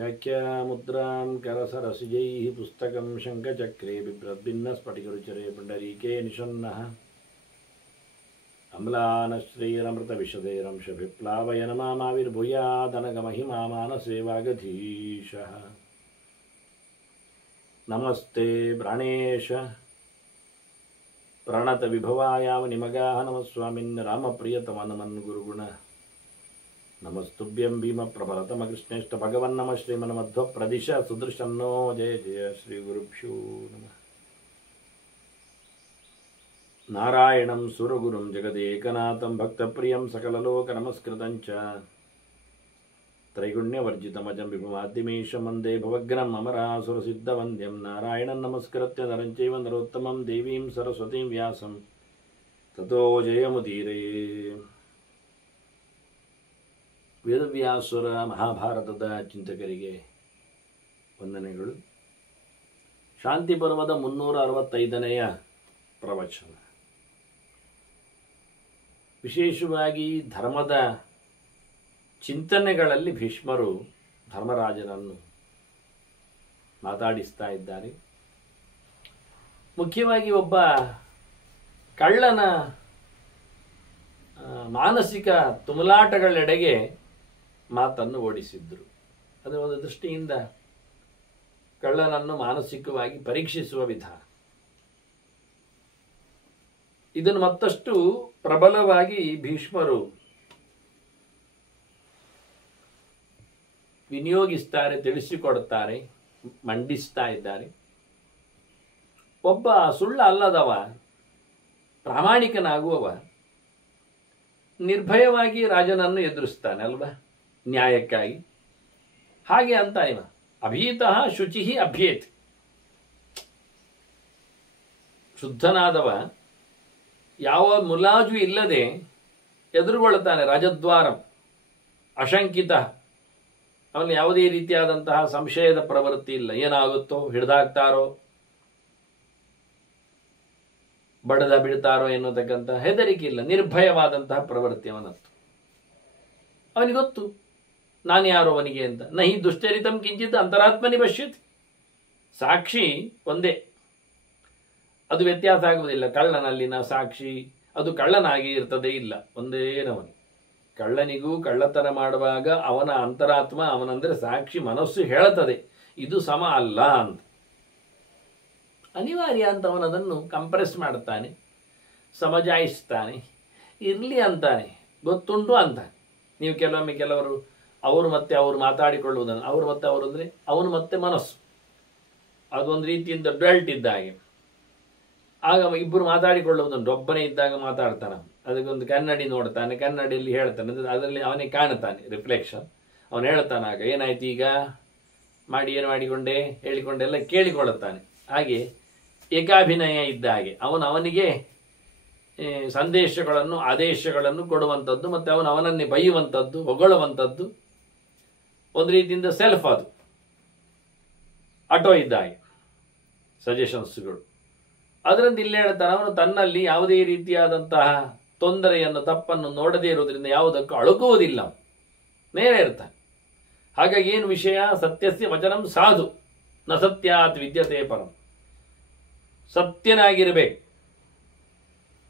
व्याख्यामुद्रां करसरसिजैः पुस्तकं शङ्खचक्रे बिभ्रद्भिन्नस्फटिकरुचिरे पुण्डरीके निषन्नः अम्लानश्रीरमृतविशदैरंशभिप्लावयन मामाविर्भूयादनगमहिमा मानसे वागधीशः नमस्ते प्राणेश प्रणतविभवायावनिमगाः नमः स्वामिन् रामप्रियतमनमन् गुरुगुण नमस्तुभ्यं भीमप्रबलतमकृष्णेष्ट भगवन्नमः श्रीमन्मध्वप्रदिश सुदृशन्नो जय जय श्रीगुरुभ्यो नमः नारायणं सुरगुरुं जगदेकनाथं भक्तप्रियं सकललोकनमस्कृतं च त्रैगुण्यवर्जितमजं विभुमाद्यमीशं वन्दे भवग्नं अमरासुरसिद्धवन्द्यं नारायणं नमस्कृत्य नरं चैव नरोत्तमं देवीं सरस्वतीं व्यासं ततो जयमुदीरये ವೇದವ್ಯಾಸುರ ಮಹಾಭಾರತದ ಚಿಂತಕರಿಗೆ ವಂದನೆಗಳು. ಶಾಂತಿ ಪರ್ವದ 365ನೆಯ ಪ್ರವಚನ. ವಿಶೇಷವಾಗಿ ಧರ್ಮದ ಚಿಂತನೆಗಳಲ್ಲಿ ಭೀಷ್ಮರು ಧರ್ಮರಾಜನನ್ನು ಮಾತಾಡಿಸ್ತಾ ಇದ್ದಾರೆ. ಮುಖ್ಯವಾಗಿ ಒಬ್ಬ ಕಳ್ಳನ ಮಾನಸಿಕ ತುಮುಲಾಟಗಳೆಡೆಗೆ ಮಾತನ್ನು ಓಡಿಸಿದ್ರು. ಅದರ ಒಂದು ದೃಷ್ಟಿಯಿಂದ ಕಳ್ಳನನ್ನು ಮಾನಸಿಕವಾಗಿ ಪರೀಕ್ಷಿಸುವ ವಿಧಾನ. ಇದನ್ನು ಮತ್ತಷ್ಟು ಪ್ರಬಲವಾಗಿ ಭೀಷ್ಮರು ವಿನಿಯೋಗಿಸ್ತಾರೆ, ತಿಳಿಸಿಕೊಡುತ್ತಾರೆ, ಮಂಡಿಸ್ತಾ ಇದ್ದಾರೆ. ಒಬ್ಬ ಸುಳ್ಳು ಅಲ್ಲದವ, ಪ್ರಾಮಾಣಿಕನಾಗುವವ ನಿರ್ಭಯವಾಗಿ ರಾಜನನ್ನು ಎದುರಿಸ್ತಾನೆ ಅಲ್ವಾ, ನ್ಯಾಯಕ್ಕಾಗಿ. ಹಾಗೆ ಅಂತ ಇವ ಅಭೀತಃ ಶುಚಿ ಅಭ್ಯೇತ್. ಶುದ್ಧನಾದವ ಯಾವ ಮುಲಾಜು ಇಲ್ಲದೆ ಎದುರುಗೊಳ್ಳುತ್ತಾನೆ ರಾಜದ್ವಾರಂ. ಅಶಂಕಿತ, ಅವನು ಯಾವುದೇ ರೀತಿಯಾದಂತಹ ಸಂಶಯದ ಪ್ರವೃತ್ತಿ ಇಲ್ಲ. ಏನಾಗುತ್ತೋ, ಹಿಡಿದಾಗ್ತಾರೋ, ಬಡದ ಬಿಡ್ತಾರೋ ಎನ್ನುತಕ್ಕಂತಹ ಹೆದರಿಕೆ ಇಲ್ಲ. ನಿರ್ಭಯವಾದಂತಹ ಪ್ರವೃತ್ತಿ ಅವನತ್ತು. ಅವನಿಗೊತ್ತು ನಾನು ಯಾರೋ ಅವನಿಗೆ ಅಂತ. ನಹಿ ದುಶ್ಚರಿತಂ ಕಿಂಚಿತ್ ಅಂತರಾತ್ಮನಿ ಪಶ್ಯತಿ. ಸಾಕ್ಷಿ ಒಂದೇ, ಅದು ವ್ಯತ್ಯಾಸ ಆಗುವುದಿಲ್ಲ. ಕಳ್ಳನಲ್ಲಿನ ಸಾಕ್ಷಿ ಅದು ಕಳ್ಳನಾಗಿ ಇರ್ತದೆ ಇಲ್ಲ, ಒಂದೇ ನವನು. ಕಳ್ಳನಿಗೂ ಕಳ್ಳತನ ಮಾಡುವಾಗ ಅವನ ಅಂತರಾತ್ಮ, ಅವನಂದ್ರೆ ಸಾಕ್ಷಿ ಮನಸ್ಸು ಹೇಳುತ್ತದೆ ಇದು ಸಮ ಅಲ್ಲ ಅಂತ. ಅನಿವಾರ್ಯ ಅಂತ ಅವನದನ್ನು ಕಂಪ್ರೆಸ್ ಮಾಡ್ತಾನೆ, ಸಮಜಾಯಿಸ್ತಾನೆ, ಇರಲಿ ಅಂತಾನೆ, ಗೊತ್ತುಂಟು ಅಂತಾನೆ. ನೀವು ಕೆಲವೊಮ್ಮೆ ಕೆಲವರು ಅವರು ಮತ್ತೆ ಅವರು ಮಾತಾಡಿಕೊಳ್ಳುವುದನ್ನು, ಅವರು ಮತ್ತೆ ಅವರು ಅಂದರೆ ಅವನು ಮತ್ತೆ ಮನಸ್ಸು, ಅದೊಂದು ರೀತಿಯಿಂದ ಬೆಲ್ಟ್ ಇದ್ದ ಹಾಗೆ. ಆಗ ಇಬ್ಬರು ಮಾತಾಡಿಕೊಳ್ಳುವುದುಂಟು. ಒಬ್ಬನೇ ಇದ್ದಾಗ ಮಾತಾಡ್ತಾನೆ, ಅದಕ್ಕೊಂದು ಕನ್ನಡಿ ನೋಡ್ತಾನೆ, ಕನ್ನಡಿಯಲ್ಲಿ ಹೇಳ್ತಾನೆ, ಅದರಲ್ಲಿ ಅವನಿಗೆ ಕಾಣುತ್ತಾನೆ ರಿಫ್ಲೆಕ್ಷನ್. ಅವನು ಹೇಳ್ತಾನೆ, ಆಗ ಏನಾಯ್ತು ಈಗ ಮಾಡಿ, ಏನು ಮಾಡಿಕೊಂಡೆ, ಹೇಳಿಕೊಂಡೆ ಎಲ್ಲ ಕೇಳಿಕೊಳ್ಳುತ್ತಾನೆ. ಹಾಗೆ ಏಕಾಭಿನಯ ಇದ್ದ ಹಾಗೆ ಅವನಿಗೆ ಸಂದೇಶಗಳನ್ನು, ಆದೇಶಗಳನ್ನು ಕೊಡುವಂಥದ್ದು, ಮತ್ತು ಅವನನ್ನೇ ಬೈಯುವಂಥದ್ದು, ಹೊಗಳುವಂಥದ್ದು, ಒಂದು ರೀತಿಯಿಂದ ಸೆಲ್ಫ್. ಅದು ಆಟೋ ಇದ್ದ ಹಾಗೆ ಸಜೆಷನ್ಸ್ಗಳು. ಅದರಿಂದ ಇಲ್ಲಿ ಹೇಳ್ತಾನೆ, ಅವನು ತನ್ನಲ್ಲಿ ಯಾವುದೇ ರೀತಿಯಾದಂತಹ ತೊಂದರೆಯನ್ನು, ತಪ್ಪನ್ನು ನೋಡದೇ ಇರುವುದರಿಂದ ಯಾವುದಕ್ಕೂ ಅಳುಕುವುದಿಲ್ಲ, ನೇರ ಇರ್ತಾನೆ. ಹಾಗಾಗಿ ಏನು ವಿಷಯ, ಸತ್ಯಸ್ಯ ವಚನಂ ಸಾಧು ನ ಸತ್ಯಾತ್ ವಿದ್ಯತೆ ಪರಂ. ಸತ್ಯನಾಗಿರಬೇಕು,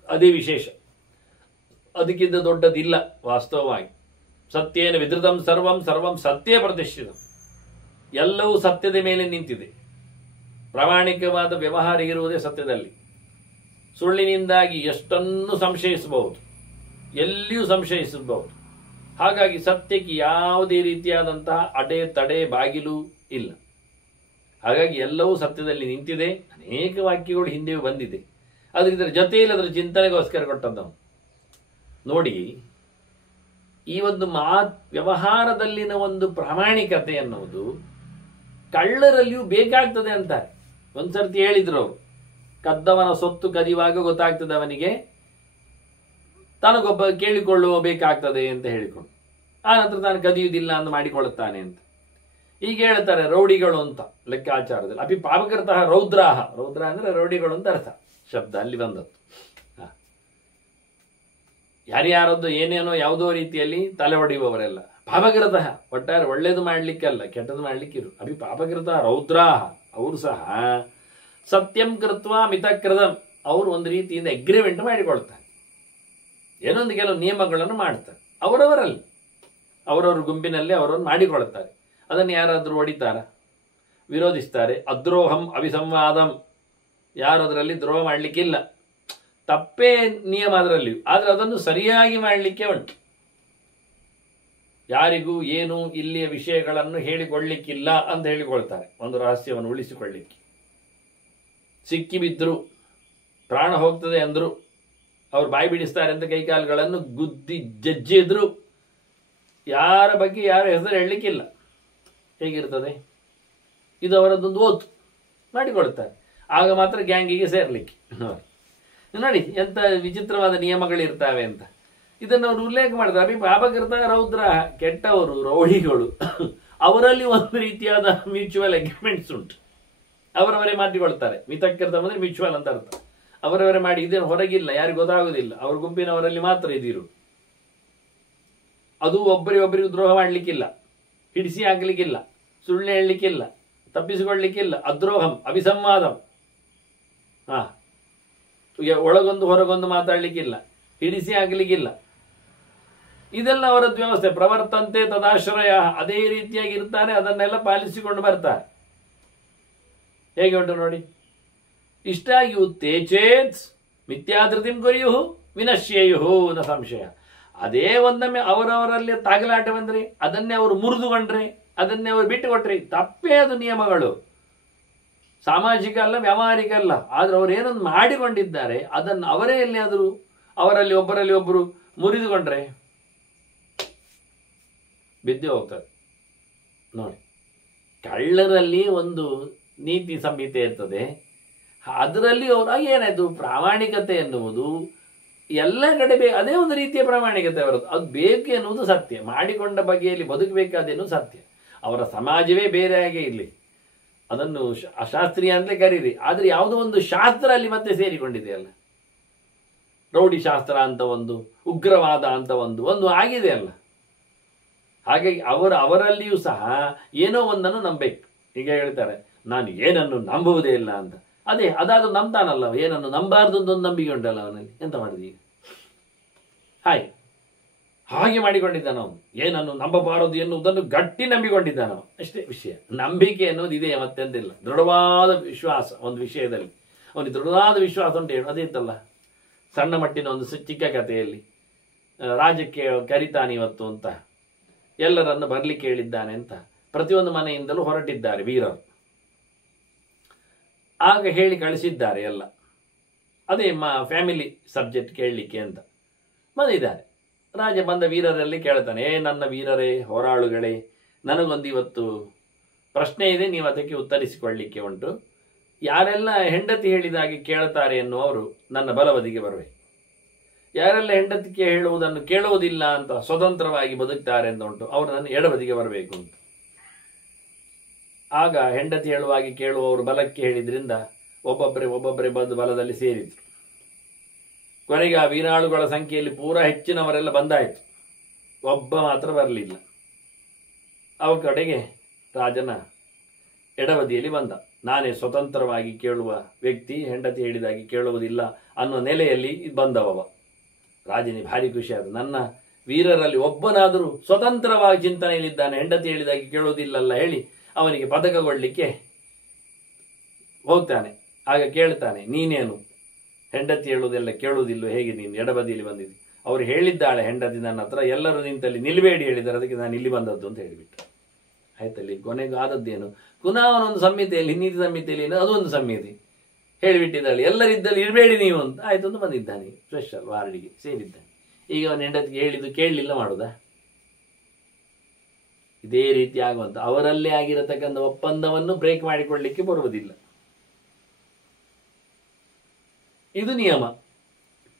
ಅದೇ ವಿಶೇಷ, ಅದಕ್ಕಿಂತ ದೊಡ್ಡದಿಲ್ಲ ವಾಸ್ತವವಾಗಿ. ಸತ್ಯೇನ ವಿಧೃತಂ ಸರ್ವಂ ಸರ್ವಂ ಸತ್ಯ ಪ್ರತಿಷ್ಠಿತಂ. ಎಲ್ಲವೂ ಸತ್ಯದ ಮೇಲೆ ನಿಂತಿದೆ. ಪ್ರಾಮಾಣಿಕವಾದ ವ್ಯವಹಾರ ಇರುವುದೇ ಸತ್ಯದಲ್ಲಿ. ಸುಳ್ಳಿನಿಂದಾಗಿ ಎಷ್ಟನ್ನು ಸಂಶಯಿಸಬಹುದು, ಎಲ್ಲಿಯೂ ಸಂಶಯಿಸಬಹುದು. ಹಾಗಾಗಿ ಸತ್ಯಕ್ಕೆ ಯಾವುದೇ ರೀತಿಯಾದಂತಹ ಅಡೆ ತಡೆ ಬಾಗಿಲು ಇಲ್ಲ. ಹಾಗಾಗಿ ಎಲ್ಲವೂ ಸತ್ಯದಲ್ಲಿ ನಿಂತಿದೆ. ಅನೇಕ ವಾಕ್ಯಗಳು ಹಿಂದೆಯೂ ಬಂದಿದೆ. ಆದರೆ ಇದರ ಜೊತೆಯಲ್ಲಿ ಅದರ ಚಿಂತನೆಗೋಸ್ಕರ ಕೊಟ್ಟದ್ದವು. ನೋಡಿ, ಈ ಒಂದು ವ್ಯವಹಾರದಲ್ಲಿನ ಒಂದು ಪ್ರಾಮಾಣಿಕತೆ ಅನ್ನುವುದು ಕಳ್ಳರಲ್ಲಿಯೂ ಬೇಕಾಗ್ತದೆ ಅಂತಾರೆ. ಒಂದ್ಸರ್ತಿ ಹೇಳಿದ್ರು ಅವರು, ಕದ್ದವನ ಸೊತ್ತು ಕದಿಯುವಾಗ ಗೊತ್ತಾಗ್ತದೆ ಅವನಿಗೆ, ತನಗೊಬ್ಬ ಕೇಳಿಕೊಳ್ಳುವ ಬೇಕಾಗ್ತದೆ ಅಂತ ಹೇಳಿಕೊಂಡು, ಆ ನಂತರ ತಾನು ಕದಿಯುವುದಿಲ್ಲ ಅಂತ ಮಾಡಿಕೊಳ್ಳುತ್ತಾನೆ ಅಂತ. ಈಗ ಹೇಳ್ತಾರೆ ರೌಡಿಗಳು ಅಂತ ಲೆಕ್ಕಾಚಾರದಲ್ಲಿ. ಅಪಿ ಪಾಪಕೃತಃ ರೌದ್ರಾಹ. ರೌದ್ರ ಅಂದ್ರೆ ರೌಡಿಗಳು ಅಂತ ಅರ್ಥ, ಶಬ್ದ ಅಲ್ಲಿ ಬಂದದ್ದು. ಯಾರ್ಯಾರದ್ದು ಏನೇನೋ ಯಾವುದೋ ರೀತಿಯಲ್ಲಿ ತಲೆ ಹೊಡೆಯುವವರೆಲ್ಲ ಪಾಪಕೃತ ಒಟ್ಟಾರೆ ಒಳ್ಳೇದು ಮಾಡ್ಲಿಕ್ಕಲ್ಲ, ಕೆಟ್ಟದ್ದು ಮಾಡ್ಲಿಕ್ಕಿರು. ಪಾಪಕೃತ ರೌದ್ರಾಹ ಅವರು ಸಹ ಸತ್ಯಂ ಕೃತ್ವ ಮಿತಕೃತಂ, ಅವರು ಒಂದು ರೀತಿಯಿಂದ ಅಗ್ರಿಮೆಂಟ್ ಮಾಡಿಕೊಳ್ತಾರೆ, ಏನೊಂದು ಕೆಲವು ನಿಯಮಗಳನ್ನು ಮಾಡ್ತಾರೆ ಅವರವರಲ್ಲಿ, ಅವರವ್ರ ಗುಂಪಿನಲ್ಲಿ ಅವರನ್ನು ಮಾಡಿಕೊಳ್ತಾರೆ. ಅದನ್ನು ಯಾರಾದರೂ ಹೊಡಿತಾರ, ವಿರೋಧಿಸ್ತಾರೆ. ಅದ್ರೋಹಂ ಅವಿಸಂವಾದಂ, ಯಾರು ಅದರಲ್ಲಿ ದ್ರೋಹ ಮಾಡಲಿಕ್ಕಿಲ್ಲ, ತಪ್ಪೇ ನಿಯಮ ಅದರಲ್ಲಿಯೂ, ಆದರೆ ಅದನ್ನು ಸರಿಯಾಗಿ ಮಾಡಲಿಕ್ಕೆ ಉಂಟು. ಯಾರಿಗೂ ಏನು ಇಲ್ಲಿಯ ವಿಷಯಗಳನ್ನು ಹೇಳಿಕೊಳ್ಳಿಕ್ಕಿಲ್ಲ ಅಂತ ಹೇಳಿಕೊಳ್ತಾರೆ, ಒಂದು ರಹಸ್ಯವನ್ನು ಉಳಿಸಿಕೊಳ್ಳಿಕ್ಕೆ. ಸಿಕ್ಕಿಬಿದ್ರು, ಪ್ರಾಣ ಹೋಗ್ತದೆ ಅಂದರು, ಅವ್ರು ಬಾಯಿ ಬಿಡಿಸ್ತಾರೆ ಅಂತ ಕೈಕಾಲುಗಳನ್ನು ಗುದ್ದಿ ಜಜ್ಜಿದ್ರು, ಯಾರ ಬಗ್ಗೆ ಯಾರ ಹೆಸರು ಹೇಳಲಿಕ್ಕಿಲ್ಲ. ಹೇಗಿರ್ತದೆ ಇದು? ಅವರದ್ದೊಂದು ಓತು ಮಾಡಿಕೊಳ್ತಾರೆ, ಆಗ ಮಾತ್ರ ಗ್ಯಾಂಗಿಗೆ ಸೇರ್ಲಿಕ್ಕೆ. ನೋಡಿ ಎಂಥ ವಿಚಿತ್ರವಾದ ನಿಯಮಗಳಿರ್ತಾವೆ ಅಂತ. ಇದನ್ನು ಅವರು ಉಲ್ಲೇಖ ಮಾಡ್ತಾರೆ. ಪಾಪಕೃತ ರೌದ್ರ, ಕೆಟ್ಟವರು ರೌಡಿಗಳು, ಅವರಲ್ಲಿ ಒಂದು ರೀತಿಯಾದ ಮ್ಯೂಚುವಲ್ ಅಗ್ರಿಮೆಂಟ್ಸ್ ಉಂಟು, ಅವರವರೇ ಮಾಡಿಕೊಳ್ತಾರೆ. ಮಿತಕೃತ ಅಂದರೆ ಮ್ಯೂಚುವಲ್ ಅಂತ ಅರ್ಥ. ಅವರವರೇ ಮಾಡಿ, ಇದೇನು ಹೊರಗಿಲ್ಲ, ಯಾರಿಗೂ ಗೊತ್ತಾಗುವುದಿಲ್ಲ, ಅವ್ರ ಗುಂಪಿನವರಲ್ಲಿ ಮಾತ್ರ ಇದಿರು. ಅದು ಒಬ್ಬರಿಗೊಬ್ಬರಿಗೂ ದ್ರೋಹ ಮಾಡಲಿಕ್ಕಿಲ್ಲ, ಹಿಡಿಸಿ ಹಾಕಲಿಕ್ಕಿಲ್ಲ, ಸುಳ್ಳು ಹೇಳಲಿಕ್ಕಿಲ್ಲ, ತಪ್ಪಿಸಿಕೊಳ್ಳಲಿಕ್ಕಿಲ್ಲ. ಅದ್ರೋಹಂ ಅವಿಸಂವಾದಂ, ಒಳಗೊಂದು ಹೊರಗೊಂದು ಮಾತಾಡಲಿಕ್ಕಿಲ್ಲ, ಹಿಡಿಸಿ ಹಾಕಲಿಕ್ಕಿಲ್ಲ. ಇದೆಲ್ಲ ಅವರದ್ದು ವ್ಯವಸ್ಥೆ. ಪ್ರವರ್ತಂತೆ ತದಾಶ್ರಯ, ಅದೇ ರೀತಿಯಾಗಿ ಇರ್ತಾರೆ, ಅದನ್ನೆಲ್ಲ ಪಾಲಿಸಿಕೊಂಡು ಬರ್ತಾರೆ. ಹೇಗೆ ಉಂಟು ನೋಡಿ. ಇಷ್ಟಾಗಿಯೂ ತೇಚೇತ್ ಮಿಥ್ಯಾಧೃತಿಂ ಕುರಿಯು ವಿನಶ್ಯೇಯು ನ ಸಂಶಯ. ಅದೇ ಒಂದೊಮ್ಮೆ ಅವರವರಲ್ಲಿ ತಾಗಲಾಟ ಬಂದ್ರೆ, ಅದನ್ನೇ ಅವರು ಮುರಿದುಕೊಂಡ್ರೆ, ಅದನ್ನೇ ಅವರು ಬಿಟ್ಟುಕೊಟ್ರೆ ತಪ್ಪೇ. ಅದು ನಿಯಮಗಳು ಸಾಮಾಜಿಕ ಅಲ್ಲ, ವ್ಯಾವಹಾರಿಕ ಅಲ್ಲ. ಆದ್ರೆ ಅವರು ಏನೊಂದು ಮಾಡಿಕೊಂಡಿದ್ದಾರೆ, ಅದನ್ನು ಅವರೇ ಎಲ್ಲಿಯಾದರೂ ಅವರಲ್ಲಿ ಒಬ್ಬರಲ್ಲಿ ಒಬ್ಬರು ಮುರಿದುಕೊಂಡ್ರೆ ಬಿದ್ದೆ ಹೋಗ್ತದೆ. ನೋಡಿ, ಕಳ್ಳರಲ್ಲಿ ಒಂದು ನೀತಿ ಸಂಹಿತೆ ಇರ್ತದೆ, ಅದರಲ್ಲಿ ಅವರು ಏನಾಯ್ತು, ಪ್ರಾಮಾಣಿಕತೆ ಎನ್ನುವುದು ಎಲ್ಲ ಕಡೆ ಅದೇ ಒಂದು ರೀತಿಯ ಪ್ರಾಮಾಣಿಕತೆ ಅವರದ್ದು. ಅದು ಬೇಕು ಎನ್ನುವುದು ಸತ್ಯ, ಮಾಡಿಕೊಂಡ ಬಗೆಯಲ್ಲಿ ಬದುಕಬೇಕಾದೇನು ಸತ್ಯ. ಅವರ ಸಮಾಜವೇ ಬೇರೆ ಹಾಗೆ ಇರಲಿ, ಅದನ್ನು ಅಶಾಸ್ತ್ರೀಯ ಅಂತಲೇ ಕರೀರಿ, ಆದರೆ ಯಾವುದೋ ಒಂದು ಶಾಸ್ತ್ರ ಅಲ್ಲಿ ಮತ್ತೆ ಸೇರಿಕೊಂಡಿದೆಯಲ್ಲ. ರೌಡಿ ಶಾಸ್ತ್ರ ಅಂತ ಒಂದು, ಉಗ್ರವಾದ ಅಂತ ಒಂದು ಆಗಿದೆ ಅಲ್ಲ. ಹಾಗಾಗಿ ಅವರಲ್ಲಿಯೂ ಸಹ ಏನೋ ಒಂದನ್ನು ನಂಬಬೇಕು. ಈಗ ಹೇಳ್ತಾರೆ, ನಾನು ಏನನ್ನು ನಂಬುವುದೇ ಇಲ್ಲ ಅಂತ. ಅದಾದ್ರೂ ನಂಬ್ತಾನಲ್ಲ, ಏನನ್ನು ನಂಬಾರ್ದು ಒಂದು ನಂಬಿಕೆ ಉಂಟಲ್ಲ ಅವನಲ್ಲಿ. ಎಂತ ಮಾಡಿದ ಈಗ? ಹಾಗೆ ಮಾಡಿಕೊಂಡಿದ್ದಾನ ಅವನು. ಏನನ್ನು ನಂಬಬಾರದು ಎನ್ನುವುದನ್ನು ಗಟ್ಟಿ ನಂಬಿಕೊಂಡಿದ್ದಾನ ಅವನು, ಅಷ್ಟೇ ವಿಷಯ. ನಂಬಿಕೆ ಅನ್ನೋದು ಇದೆ, ಮತ್ತೆಂದಿಲ್ಲ. ದೃಢವಾದ ವಿಶ್ವಾಸ ಒಂದು ವಿಷಯದಲ್ಲಿ, ಅವನಿಗೆ ದೃಢವಾದ ವಿಶ್ವಾಸ ಉಂಟು. ಹೇಳು ಅದೇ ಇತ್ತಲ್ಲ ಸಣ್ಣ ಮಟ್ಟಿನ ಒಂದು ಚಿಕ್ಕ ಕಥೆಯಲ್ಲಿ, ರಾಜ್ಯಕ್ಕೆ ಕರಿತಾನೆ ಇವತ್ತು ಅಂತ ಎಲ್ಲರನ್ನು ಬರಲಿಕ್ಕೆ ಹೇಳಿದ್ದಾನೆ ಅಂತ ಪ್ರತಿಯೊಂದು ಮನೆಯಿಂದಲೂ ಹೊರಟಿದ್ದಾರೆ ವೀರರು. ಆಗ ಹೇಳಿ ಕಳಿಸಿದ್ದಾರೆ ಎಲ್ಲ, ಅದೇ ಫ್ಯಾಮಿಲಿ ಸಬ್ಜೆಕ್ಟ್ ಕೇಳಲಿಕ್ಕೆ ಅಂತ ಬಂದಿದ್ದಾರೆ. ರಾಜ ಬಂದ ವೀರರಲ್ಲಿ ಕೇಳ್ತಾನೆ, ನನ್ನ ವೀರರೇ, ಹೋರಾಳುಗಳೇ, ನನಗೊಂದು ಇವತ್ತು ಪ್ರಶ್ನೆ ಇದೆ, ನೀವು ಅದಕ್ಕೆ ಉತ್ತರಿಸಿಕೊಳ್ಳಲಿಕ್ಕೆ ಉಂಟು. ಯಾರೆಲ್ಲ ಹೆಂಡತಿ ಹೇಳಿದಾಗೆ ಕೇಳ್ತಾರೆ ಎನ್ನುವರು ನನ್ನ ಬಲಬದಿಗೆ ಬರಬೇಕು. ಯಾರೆಲ್ಲ ಹೆಂಡತಿಗೆ ಹೇಳುವುದನ್ನು ಕೇಳುವುದಿಲ್ಲ ಅಂತ ಸ್ವತಂತ್ರವಾಗಿ ಬದುಕ್ತಾರೆ ಅಂತ ಉಂಟು, ಅವರು ನನ್ನ ಎಡಬದಿಗೆ ಬರಬೇಕು ಅಂತ. ಆಗ ಹೆಂಡತಿ ಹೇಳುವಾಗಿ ಕೇಳುವವರು ಬಲಕ್ಕೆ ಹೇಳಿದ್ರಿಂದ ಒಬ್ಬೊಬ್ಬರೇ ಬಂದು ಬಲದಲ್ಲಿ ಸೇರಿದ್ರು. ಕೊನೆಗೆ ಆ ವೀರಾಳುಗಳ ಸಂಖ್ಯೆಯಲ್ಲಿ ಪೂರಾ ಹೆಚ್ಚಿನವರೆಲ್ಲ ಬಂದಾಯಿತು, ಒಬ್ಬ ಮಾತ್ರ ಬರಲಿಲ್ಲ. ಅವರ ಕಡೆಗೆ ರಾಜನ ಎಡಬದಿಯಲ್ಲಿ ಬಂದ. ನಾನೇ ಸ್ವತಂತ್ರವಾಗಿ ಕೇಳುವ ವ್ಯಕ್ತಿ, ಹೆಂಡತಿ ಹೇಳಿದಾಗಿ ಕೇಳುವುದಿಲ್ಲ ಅನ್ನೋ ನೆಲೆಯಲ್ಲಿ ಬಂದವ. ರಾಜನಿಗೆ ಭಾರಿ ಖುಷಿ ಆದ, ನನ್ನ ವೀರರಲ್ಲಿ ಒಬ್ಬನಾದರೂ ಸ್ವತಂತ್ರವಾಗಿ ಚಿಂತನೆಯಲ್ಲಿದ್ದಾನೆ, ಹೆಂಡತಿ ಹೇಳಿದಾಗಿ ಕೇಳುವುದಿಲ್ಲಲ್ಲ ಹೇಳಿ ಅವನಿಗೆ ಪದಕ ಕೊಡಲಿಕ್ಕೆ ಹೋಗ್ತಾನೆ. ಆಗ ಕೇಳ್ತಾನೆ, ನೀನೇನು ಹೆಂಡತಿ ಹೇಳುವುದೆಲ್ಲ ಕೇಳುವುದಿಲ್ಲ, ಹೇಗೆ ನೀನು ಎಡಬದಿಯಲ್ಲಿ ಬಂದಿದ್ದಿ? ಅವ್ರು ಹೇಳಿದ್ದಾಳೆ ಹೆಂಡತಿ ನನ್ನ ಹತ್ರ, ಎಲ್ಲರೂ ನಿಂತಲ್ಲಿ ನಿಲ್ಬೇಡಿ ಹೇಳಿದ್ದಾರೆ, ಅದಕ್ಕೆ ನಾನು ಇಲ್ಲಿ ಬಂದದ್ದು ಅಂತ ಹೇಳಿಬಿಟ್ಟು ಆಯ್ತಲ್ಲಿ. ಕೊನೆಗೂ ಆದದ್ದೇನು, ಪುನಃ ಅವನೊಂದು ಸಂಹಿತೆಯಲ್ಲಿ, ನೀತಿ ಸಂಹಿತೆಯಲ್ಲಿ ಅದೊಂದು ಸಂಹಿತೆ ಹೇಳಿಬಿಟ್ಟಿದ್ದಾಳೆ, ಎಲ್ಲರಿದ್ದಲ್ಲಿ ಇರಬೇಡಿ ನೀವು ಅಂತ. ಆಯ್ತು ಅಂತ ಬಂದಿದ್ದಾನೆ ಸ್ಪೆಷಲ್ ವಾರ್ಡಿಗೆ ಸೇರಿದ್ದಾನೆ. ಈಗ ಅವನ ಹೆಂಡತಿಗೆ ಹೇಳಿದ್ದು ಕೇಳಲಿಲ್ಲ, ಮಾಡುದಾ? ಇದೇ ರೀತಿ ಆಗುವಂತ ಅವರಲ್ಲೇ ಆಗಿರತಕ್ಕಂಥ ಒಪ್ಪಂದವನ್ನು ಬ್ರೇಕ್ ಮಾಡಿಕೊಳ್ಳಲಿಕ್ಕೆ ಬರುವುದಿಲ್ಲ. ಇದು ನಿಯಮ,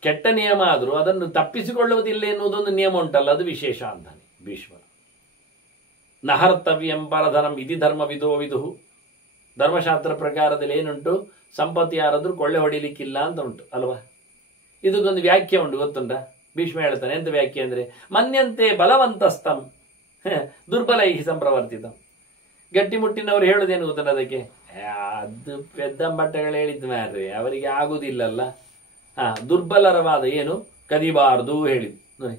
ಕೆಟ್ಟ ನಿಯಮ ಆದರೂ ಅದನ್ನು ತಪ್ಪಿಸಿಕೊಳ್ಳುವುದಿಲ್ಲ ಎನ್ನುವುದೊಂದು ನಿಯಮ ಉಂಟಲ್ಲ, ಅದು ವಿಶೇಷ ಅಂತಾನೆ ಭೀಷ್ಮ. ನಹರ್ತವ್ಯಂ ಪರಧನಂ ಇತಿ ಧರ್ಮವಿದೋ ವಿದುಹು. ಧರ್ಮಶಾಸ್ತ್ರ ಪ್ರಕಾರದಲ್ಲಿ ಏನುಂಟು, ಸಂಪತ್ತು ಯಾರಾದ್ರೂ ಕೊಳ್ಳೆ ಹೊಡಿಲಿಕ್ಕಿಲ್ಲ ಅಂತ ಉಂಟು ಅಲ್ವಾ? ಇದಕ್ಕೊಂದು ವ್ಯಾಖ್ಯೆ ಉಂಟು, ಗೊತ್ತುಂಟ? ಭೀಷ್ಮ ಹೇಳ್ತಾನೆ, ಎಂತ ವ್ಯಾಖ್ಯೆ ಅಂದ್ರೆ, ಮನ್ಯಂತೆ ಬಲವಂತಸ್ತಂ ದುರ್ಬಲ ಈ ಸಂಪ್ರವರ್ತಿತ. ಗಟ್ಟಿಮುಟ್ಟಿನವರು ಹೇಳುದೇನು ಗೊತ್ತಲ್ಲ ಅದಕ್ಕೆ, ಅದು ಪೆದ್ದಂಬಟ್ಟೆಗಳು ಹೇಳಿದ್ದು ಮಾರ್ರೆ, ಅವರಿಗೆ ಆಗುದಿಲ್ಲಲ್ಲ. ದುರ್ಬಲರ ವಾದ ಏನು, ಕದಿಬಾರದು ಹೇಳಿದ್ದು ನೋಡಿ.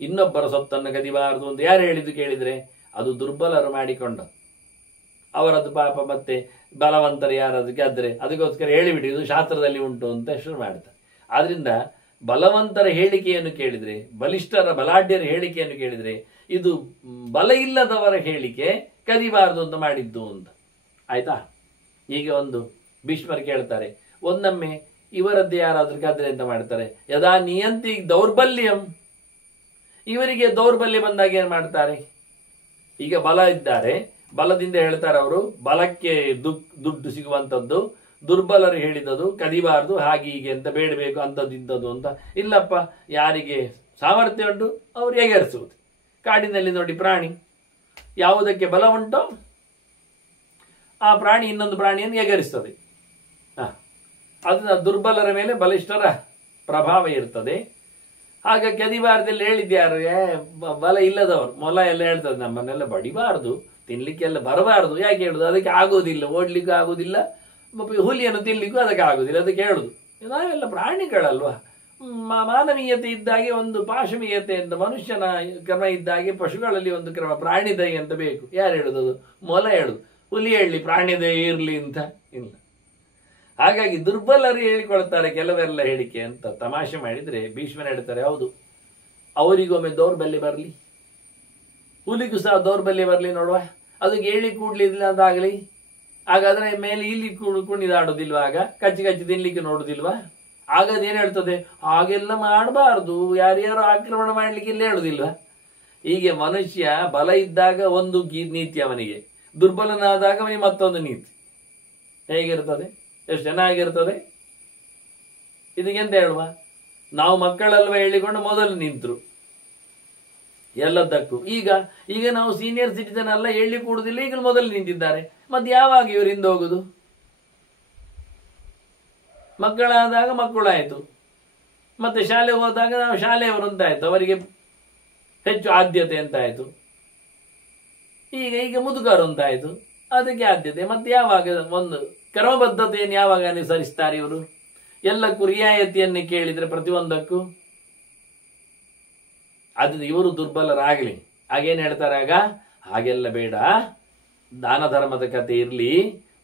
ಇನ್ನೊಬ್ಬರ ಸೊತ್ತನ್ನು ಕದಿಬಾರದು ಅಂತ ಯಾರು ಹೇಳಿದ್ದು ಕೇಳಿದ್ರೆ ಅದು ದುರ್ಬಲರು ಮಾಡಿಕೊಂಡ ಅವರದ್ದು ಪಾಪ. ಮತ್ತೆ ಬಲವಂತರು ಯಾರಾದ್ರು ಗೆದ್ರೆ ಅದಕ್ಕೋಸ್ಕರ ಹೇಳಿಬಿಟ್ಟು ಇದು ಶಾಸ್ತ್ರದಲ್ಲಿ ಉಂಟು ಅಂತ ಶುರು ಮಾಡ್ತಾರೆ. ಆದ್ರಿಂದ ಬಲವಂತರ ಹೇಳಿಕೆಯನ್ನು ಕೇಳಿದ್ರೆ, ಬಲಿಷ್ಠರ ಬಲಾಢ್ಯರ ಹೇಳಿಕೆಯನ್ನು ಕೇಳಿದ್ರೆ ಇದು ಬಲ ಇಲ್ಲದವರ ಹೇಳಿಕೆ, ಕದಿಬಾರದು ಅಂತ ಮಾಡಿದ್ದು ಅಂತ ಆಯ್ತಾ. ಈಗ ಒಂದು ಭೀಷ್ಮರು ಕೇಳ್ತಾರೆ, ಒಂದೊಮ್ಮೆ ಇವರದ್ದು ಯಾರಾದ್ರೂ ಗೆದ್ರೆ ಅಂತ ಮಾಡ್ತಾರೆ, ಯದಾ ನಿಯಂತಿ ದೌರ್ಬಲ್ಯಂ, ಇವರಿಗೆ ದೌರ್ಬಲ್ಯ ಬಂದಾಗ ಏನ್ ಮಾಡ್ತಾರೆ, ಈಗ ಬಲ ಇದ್ದಾರೆ, ಬಲದಿಂದ ಹೇಳ್ತಾರೆ ಅವರು, ಬಲಕ್ಕೆ ದುಡ್ಡು ಸಿಗುವಂಥದ್ದು, ದುರ್ಬಲರು ಹೇಳಿದದು ಕದಿಬಾರ್ದು ಹಾಗೆ ಹೀಗೆ ಅಂತ ಬೇಡಬೇಕು ಅಂಥದ್ದಿದ್ದದು ಅಂತ. ಇಲ್ಲಪ್ಪ, ಯಾರಿಗೆ ಸಾಮರ್ಥ್ಯ ಉಂಟು ಅವರು ಎಗರಿಸುವುದು. ಕಾಡಿನಲ್ಲಿ ನೋಡಿ ಪ್ರಾಣಿ ಯಾವುದಕ್ಕೆ ಬಲ ಉಂಟೋ ಆ ಪ್ರಾಣಿ ಇನ್ನೊಂದು ಪ್ರಾಣಿಯನ್ನು ಎಗರಿಸ್ತದೆ. ಅದನ್ನ ದುರ್ಬಲರ ಮೇಲೆ ಬಲಿಷ್ಠರ ಪ್ರಭಾವ ಇರ್ತದೆ. ಆಗ ಕದಿಬಾರ್ದೆಲ್ಲ ಹೇಳಿದ್ಯಾರು, ಬಲ ಇಲ್ಲದವರು ಮೊಲ ಎಲ್ಲ ಹೇಳ್ತದೆ, ನಮ್ಮನ್ನೆಲ್ಲ ಬಡಿಬಾರ್ದು, ತಿನ್ಲಿಕ್ಕೆಲ್ಲ ಬರಬಾರ್ದು. ಯಾಕೆ ಹೇಳುದು, ಅದಕ್ಕೆ ಆಗೋದಿಲ್ಲ, ಓಡ್ಲಿಕ್ಕೂ ಆಗೋದಿಲ್ಲ, ಹುಲಿಯನ್ನು ತಿನ್ಲಿಕ್ಕೂ ಅದಕ್ಕೆ ಆಗೋದಿಲ್ಲ. ಅದಕ್ಕೆ ಹೇಳುದು ನಾವೆಲ್ಲ ಪ್ರಾಣಿಗಳಲ್ವಾ, ಮಾನವೀಯತೆ ಇದ್ದಾಗೆ ಒಂದು ಪಾಶವೀಯತೆ ಅಂತ ಮನುಷ್ಯನ ಕ್ರಮ ಇದ್ದಾಗೆ ಪಶುಗಳಲ್ಲಿ ಒಂದು ಕ್ರಮ ಪ್ರಾಣಿದಯ ಅಂತ ಬೇಕು. ಯಾರು ಹೇಳುದು, ಮೊಲ ಹೇಳುದು. ಹುಲಿ ಹೇಳಿ ಪ್ರಾಣಿದಯ ಇರ್ಲಿ ಅಂತ ಇಲ್ಲ. ಹಾಗಾಗಿ ದುರ್ಬಲರು ಹೇಳಿಕೊಳ್ತಾರೆ ಕೆಲವೆಲ್ಲ ಹೇಳಿಕೆ ಅಂತ ತಮಾಷೆ ಮಾಡಿದ್ರೆ ಭೀಷ್ಮನ ಹೇಳ್ತಾರೆ, ಹೌದು ಅವರಿಗೊಮ್ಮೆ ದೌರ್ಬಲ್ಯ ಬರಲಿ, ಹುಲಿಗೂ ಸಹ ದೌರ್ಬಲ್ಯ ಬರಲಿ ನೋಡುವ, ಅದಕ್ಕೆ ಹೇಳಿ ಕೂಡ್ಲಿಲ್ಲ ಅಂತಾಗಲಿ, ಹಾಗಾದ್ರೆ ಮೇಲೆ ಇಲ್ಲಿ ಕುಣಿದಾಡೋದಿಲ್ವಾ, ಆಗ ಕಚ್ಚಿ ಕಚ್ಚಿ ತಿನ್ಲಿಕ್ಕೆ ನೋಡುದಿಲ್ವಾ, ಆಗ ಅದೇನು ಹೇಳ್ತದೆ, ಹಾಗೆಲ್ಲ ಮಾಡಬಾರ್ದು, ಯಾರ್ಯಾರು ಆಕ್ರಮಣ ಮಾಡ್ಲಿಕ್ಕೆ ಇಲ್ಲ ಹೇಳುದಿಲ್ವಾ. ಹೀಗೆ ಮನುಷ್ಯ ಬಲ ಇದ್ದಾಗ ಒಂದು ನೀತಿ ಅವನಿಗೆ, ದುರ್ಬಲನಾದಾಗ ಅವನಿಗೆ ಮತ್ತೊಂದು ನೀತಿ. ಹೇಗಿರ್ತದೆ, ಎಷ್ಟು ಚೆನ್ನಾಗಿರ್ತದೆ. ಇದಕ್ಕೆಂತ ಹೇಳುವ, ನಾವು ಮಕ್ಕಳಲ್ವ ಹೇಳಿಕೊಂಡು ಮೊದಲು ನಿಂತರು ಎಲ್ಲದಕ್ಕೂ. ಈಗ ನಾವು ಸೀನಿಯರ್ ಸಿಟಿಸನ್ ಅಲ್ಲ, ಹೇಳಿ ಕೂಡುದಿಲ್ಲ, ಈಗ ಮೊದಲು ನಿಂತಿದ್ದಾರೆ. ಮತ್ತೆ ಯಾವಾಗ ಇವರಿಂದ ಹೋಗುದು? ಮಕ್ಕಳಾದಾಗ ಮಕ್ಕಳಾಯ್ತು, ಮತ್ತೆ ಶಾಲೆ ಹೋದಾಗ ನಾವು ಶಾಲೆಯವರು ಅಂತಾಯ್ತು, ಅವರಿಗೆ ಹೆಚ್ಚು ಆದ್ಯತೆ ಅಂತಾಯ್ತು. ಈಗ ಮುದುಕರು ಅಂತಾಯ್ತು, ಅದಕ್ಕೆ ಆದ್ಯತೆ. ಮತ್ತೆ ಯಾವಾಗ ಒಂದು ಕ್ರಮಬದ್ಧತೆಯನ್ನು ಯಾವಾಗ ಅನುಸರಿಸ್ತಾರೆ ಇವರು? ಎಲ್ಲಕ್ಕೂ ರಿಯಾಯತಿಯನ್ನು ಕೇಳಿದ್ರೆ ಪ್ರತಿಯೊಂದಕ್ಕೂ ಅದು ಇವರು ದುರ್ಬಲರಾಗಲಿ. ಹಾಗೇನು ಹೇಳ್ತಾರೆ, ಆಗ ಹಾಗೆಲ್ಲ ಬೇಡ, ದಾನ ಧರ್ಮದ ಕತೆ ಇರ್ಲಿ,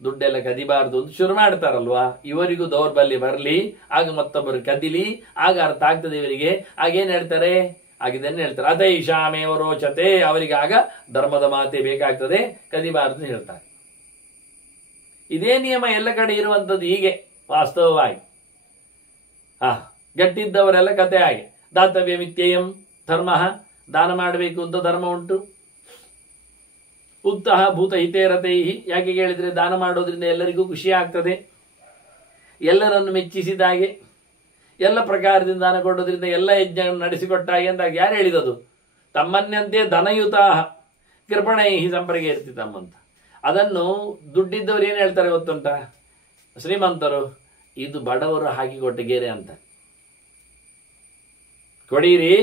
ದುಡ್ಡೆಲ್ಲ ಕದಿಬಾರ್ದು ಅಂತ ಶುರು ಮಾಡ್ತಾರಲ್ವಾ. ಇವರಿಗೂ ದೌರ್ಬಲ್ಯ ಬರಲಿ, ಆಗ ಮತ್ತೊಬ್ಬರು ಕದಿಲಿ, ಆಗ ಅರ್ಥ ಆಗ್ತದೆ ಇವರಿಗೆ. ಆಗೇನ್ ಹೇಳ್ತಾರೆ, ಆಗಿದನ್ನೇ ಹೇಳ್ತಾರೆ, ಅದೈಷಾಮೇವ ರೋಚತೆ, ಅವರಿಗೆ ಆಗ ಧರ್ಮದ ಮಾತೆ ಬೇಕಾಗ್ತದೆ, ಕದಿಬಾರ್ದು ಹೇಳ್ತಾರೆ. ಇದೇ ನಿಯಮ ಎಲ್ಲ ಕಡೆ ಇರುವಂಥದ್ದು ಹೀಗೆ ವಾಸ್ತವವಾಗಿ. ಗಟ್ಟಿದ್ದವರೆಲ್ಲ ಕತೆ ಹಾಗೆ. ದಾತವ್ಯ ಮಿತ್ಯಯಂ ಧರ್ಮ, ದಾನ ಮಾಡಬೇಕು ಅಂತ ಧರ್ಮ ಉಂಟು. ಉಕ್ತಃ ಭೂತ ಹಿತೇರತೈ, ಯಾಕೆ ಹೇಳಿದ್ರೆ ದಾನ ಮಾಡೋದ್ರಿಂದ ಎಲ್ಲರಿಗೂ ಖುಷಿ ಆಗ್ತದೆ, ಎಲ್ಲರನ್ನು ಮೆಚ್ಚಿಸಿದಾಗೆ, ಎಲ್ಲ ಪ್ರಕಾರದಿಂದ ದಾನ ಕೊಡೋದ್ರಿಂದ ಎಲ್ಲ ಯಜ್ಞಗಳನ್ನು ನಡೆಸಿಕೊಟ್ಟಾಗೆ ಅಂದಾಗ ಯಾರು ಹೇಳಿದದು? ತಮ್ಮನ್ಯಂತೆ ಧನಯುತ ಕೃಪಣೈ ಸಂಪ್ರಕೀರ್ತಿ ತಮ್ಮಂತ. ಅದನ್ನು ದುಡ್ಡಿದ್ದವರು ಏನು ಹೇಳ್ತಾರೆ ಗೊತ್ತುಂಟ, ಶ್ರೀಮಂತರು ಇದು ಬಡವರು ಹಾಕಿಕೊಟ್ಟ ಗೆರೆ ಅಂತ. ಕೊಡಿರಿ,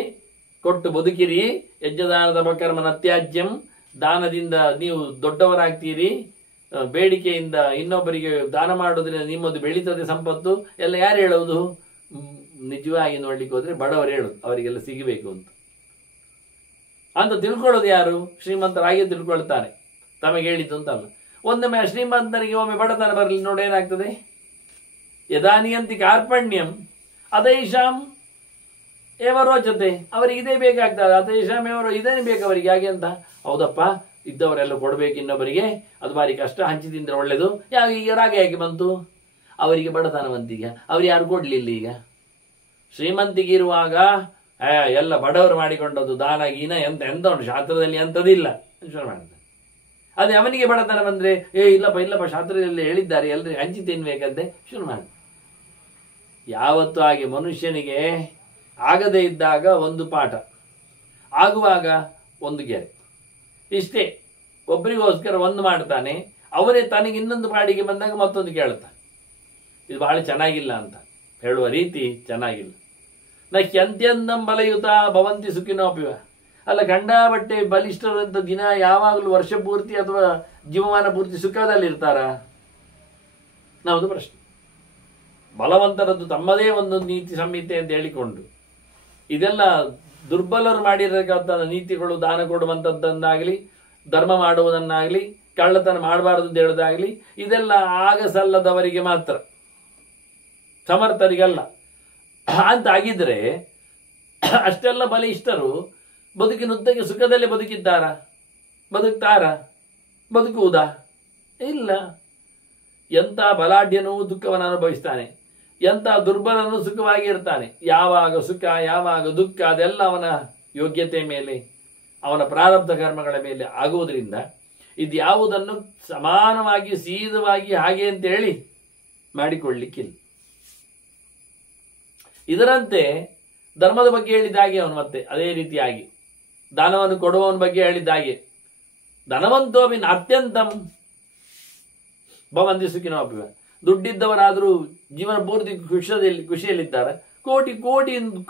ಕೊಟ್ಟು ಬದುಕಿರಿ, ಯಜ್ಞದಾನದ ಬಕರ್ಮನ ಅತ್ಯಾಜ್ಯಂ, ದಾನದಿಂದ ನೀವು ದೊಡ್ಡವರಾಗ್ತೀರಿ, ಬೇಡಿಕೆಯಿಂದ ಇನ್ನೊಬ್ಬರಿಗೆ ದಾನ ಮಾಡೋದ್ರಿಂದ ನಿಮ್ಮದು ಬೆಳೀತದೆ ಸಂಪತ್ತು ಎಲ್ಲ. ಯಾರು ಹೇಳೋದು? ನಿಜವಾಗಿ ನೋಡ್ಲಿಕ್ಕೆ ಹೋದ್ರೆ ಬಡವರು ಹೇಳೋದು, ಅವರಿಗೆಲ್ಲ ಸಿಗಬೇಕು ಅಂತ ತಿಳ್ಕೊಳ್ಳೋದು ಯಾರು? ಶ್ರೀಮಂತರಾಗಿ ತಿಳ್ಕೊಳ್ತಾರೆ, ತಮಗೆ ಹೇಳಿದ್ದು ಅಂತಲ್ಲ. ಒಮ್ಮೆ ಶ್ರೀಮಂತನಿಗೆ ಒಮ್ಮೆ ಬಡತನ ಬರಲಿ ನೋಡಿ ಏನಾಗ್ತದೆ. ಯದಾನಿಯಂತಿ ಕಾರ್ಪಣ್ಯಂ ಅದೈಷಾಂ ಏವ ರೋಚತೆ, ಅವರಿಗೆ ಇದೇ ಬೇಕಾಗ್ತದೆ. ಅದೈಷಾಂ ಏವ, ಇದೇನು ಬೇಕು ಅವರಿಗೆ. ಹಾಗೆ ಅಂತ ಹೌದಪ್ಪ, ಇದ್ದವರೆಲ್ಲ ಕೊಡಬೇಕು ಇನ್ನೊಬ್ಬರಿಗೆ, ಅದು ಬಾರಿ ಕಷ್ಟ, ಹಂಚಿ ತಿಂದ್ರೆ ಒಳ್ಳೇದು. ಈಗ ರಾಗ ಯಾಕೆ ಬಂತು ಅವರಿಗೆ? ಬಡತನವಂತಿಗ ಅವ್ರು ಯಾರು ಕೊಡ್ಲಿಲ್ಲ. ಈಗ ಶ್ರೀಮಂತಿಗೆ ಇರುವಾಗ ಎಲ್ಲ ಬಡವರು ಮಾಡಿಕೊಂಡದ್ದು, ದಾನ ಗೀನ ಎಂತ ಉಂಟು ಶಾಸ್ತ್ರದಲ್ಲಿ ಎಂಥದಿಲ್ಲ ಶುರು ಮಾಡ್ತಾರೆ. ಅದೇ ಅವನಿಗೆ ಬಡತನ ಬಂದ್ರೆ ಇಲ್ಲಪ್ಪ ಶಾಸ್ತ್ರದಲ್ಲಿ ಹೇಳಿದ್ದಾರೆ ಎಲ್ಲರಿಗೆ ಹಂಚಿ ತಿನ್ಬೇಕಂತೆ ಶುರು ಮಾಡಿ. ಯಾವತ್ತು ಹಾಗೆ ಮನುಷ್ಯನಿಗೆ ಆಗದೇ ಇದ್ದಾಗ ಒಂದು ಪಾಠ, ಆಗುವಾಗ ಒಂದು ಗೆರೆ, ಇಷ್ಟೇ. ಒಬ್ಬರಿಗೋಸ್ಕರ ಒಂದು ಮಾಡ್ತಾನೆ, ಅವರೇ ತನಗೆ ಇನ್ನೊಂದು ಪಾಡಿಗೆ ಬಂದಾಗ ಮತ್ತೊಂದು ಕೇಳ್ತಾನೆ. ಇದು ಬಹಳ ಚೆನ್ನಾಗಿಲ್ಲ ಅಂತ ಹೇಳುವ ರೀತಿ ಚೆನ್ನಾಗಿಲ್ಲ. ನಹ್ಯಂತ್ಯಂದಂ ಬಲಯುತ ಭವಂತಿ ಸುಖಿನೋಪಿವ, ಅಲ್ಲ, ಕಂಡಾಬಟ್ಟೆ ಬಲಿಷ್ಠರು ಅಂತ ದಿನ ಯಾವಾಗಲೂ ವರ್ಷ ಪೂರ್ತಿ ಅಥವಾ ಜೀವಮಾನ ಪೂರ್ತಿ ಸುಖದಲ್ಲಿರ್ತಾರ? ನಮ್ಮದು ಪ್ರಶ್ನೆ. ಬಲವಂತರದ್ದು ತಮ್ಮದೇ ಒಂದು ನೀತಿ ಸಂಹಿತೆ ಅಂತ ಹೇಳಿಕೊಂಡು ಇದೆಲ್ಲ ದುರ್ಬಲರು ಮಾಡಿರತಕ್ಕಂಥ ನೀತಿಗಳು, ದಾನ ಕೊಡುವಂಥದ್ದನ್ನಾಗಲಿ, ಧರ್ಮ ಮಾಡುವುದನ್ನಾಗಲಿ, ಕಳ್ಳತನ ಮಾಡಬಾರದು ಅಂತ ಹೇಳೋದಾಗಲಿ, ಇದೆಲ್ಲ ಆಗಸಲ್ಲದವರಿಗೆ ಮಾತ್ರ, ಸಮರ್ಥರಿಗಲ್ಲ ಅಂತಾಗಿದ್ರೆ ಅಷ್ಟೆಲ್ಲ ಬಲಿಷ್ಠರು ಬದುಕಿನುದ್ದಕ್ಕೆ ಸುಖದಲ್ಲಿ ಬದುಕ್ತಾರ? ಬದುಕುವುದಾ? ಇಲ್ಲ. ಎಂಥ ಬಲಾಢ್ಯನೂ ದುಃಖವನ್ನು ಅನುಭವಿಸ್ತಾನೆ, ಎಂಥ ದುರ್ಬಲನೂ ಸುಖವಾಗಿ ಇರ್ತಾನೆ. ಯಾವಾಗ ಸುಖ, ಯಾವಾಗ ದುಃಖ, ಅದೆಲ್ಲ ಅವನ ಯೋಗ್ಯತೆ ಮೇಲೆ, ಅವನ ಪ್ರಾರಬ್ಧ ಕರ್ಮಗಳ ಮೇಲೆ ಆಗುವುದರಿಂದ ಇದ್ಯಾವುದನ್ನು ಸಮಾನವಾಗಿ ಸೀದವಾಗಿ ಹಾಗೆ ಅಂತ ಹೇಳಿ ಮಾಡಿಕೊಳ್ಳಿಕ್ಕಿಲ್ಲ. ಇದರಂತೆ ಧರ್ಮದ ಬಗ್ಗೆ ಹೇಳಿದ್ದಾಗೆ ಅವನು ಮತ್ತೆ ಅದೇ ರೀತಿಯಾಗಿ ದಾನವನ್ನು ಕೊಡುವವನ ಬಗ್ಗೆ ಹೇಳಿದ್ದಾಗೆ, ಧನವಂತೋಮಿನ್ ಅತ್ಯಂತಂ ಭವಂತಿ ಸುಖಿನೋಪಿವ. ದುಡ್ಡಿದ್ದವರಾದರೂ ಜೀವನ ಪೂರ್ತಿ ಖುಷಿಯಲ್ಲಿದ್ದಾರೆ. ಕೋಟಿ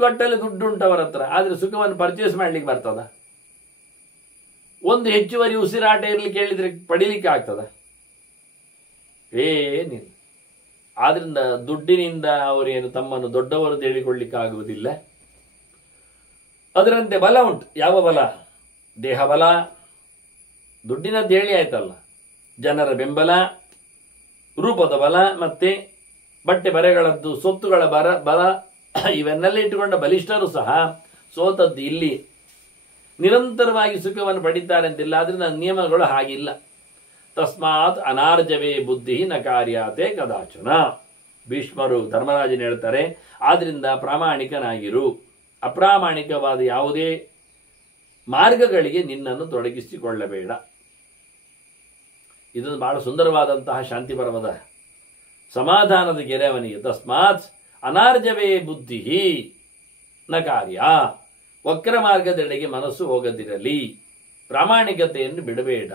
ಕಟ್ಟಲೆ ದುಡ್ಡು ಉಂಟವರ ಹತ್ರ, ಆದರೆ ಸುಖವನ್ನು ಪರ್ಚೇಸ್ ಮಾಡ್ಲಿಕ್ಕೆ ಬರ್ತದ? ಒಂದು ಹೆಚ್ಚುವರಿ ಉಸಿರಾಟ ಇರ್ಲಿಕ್ಕೆ ಹೇಳಿದ್ರೆ ಪಡಿಲಿಕ್ಕೆ ಆಗ್ತದ? ಏನಿಲ್ಲ. ಆದ್ರಿಂದ ದುಡ್ಡಿನಿಂದ ಅವರೇನು ತಮ್ಮನ್ನು ದೊಡ್ಡವರು ಹೇಳಿಕೊಳ್ಳಿಕ್ಕೆ ಆಗುವುದಿಲ್ಲ. ಅದರಂತೆ ಬಲ ಉಂಟು. ಯಾವ ಬಲ? ದೇಹ ಬಲ. ದುಡ್ಡಿನದ್ದು ಹೇಳಿ ಆಯ್ತಲ್ಲ. ಜನರ ಬೆಂಬಲ, ರೂಪದ ಬಲ, ಮತ್ತೆ ಬಟ್ಟೆ ಬರೆಗಳದ್ದು, ಸೊತ್ತುಗಳ ಬಲ, ಇವನ್ನೆಲ್ಲ ಇಟ್ಟುಕೊಂಡ ಬಲಿಷ್ಠರು ಸಹ ಸೋತದ್ದು ಇಲ್ಲಿ. ನಿರಂತರವಾಗಿ ಸುಖವನ್ನು ಪಡಿತಾರೆ ಅಂತಿಲ್ಲ. ಆದ್ರಿಂದ ನಿಯಮಗಳು ಹಾಗಿಲ್ಲ. ತಸ್ಮಾತ್ ಅನಾರ್ಜವೇ ಬುದ್ಧಿ ನ ಕಾರ್ಯಾತೆ ಕದಾಚನ. ಭೀಷ್ಮರು ಧರ್ಮರಾಜನ ಹೇಳ್ತಾರೆ, ಆದ್ರಿಂದ ಪ್ರಾಮಾಣಿಕನಾಗಿರು, ಅಪ್ರಾಮಾಣಿಕವಾದ ಯಾವುದೇ ಮಾರ್ಗಗಳಿಗೆ ನಿನ್ನನ್ನು ತೊಡಗಿಸಿಕೊಳ್ಳಬೇಡ. ಇದನ್ನು ಬಹಳ ಸುಂದರವಾದಂತಹ ಶಾಂತಿ ಪರ್ವದ ಸಮಾಧಾನದ ಗೆರೆ ಅವನಿಗೆ. ತಸ್ಮಾತ್ ಅನಾರ್ಜವೇ ಬುದ್ಧಿ ನ ಕಾರ್ಯ. ವಕ್ರ ಮಾರ್ಗದೆಡೆಗೆ ಮನಸ್ಸು ಹೋಗದಿರಲಿ, ಪ್ರಾಮಾಣಿಕತೆಯನ್ನು ಬಿಡಬೇಡ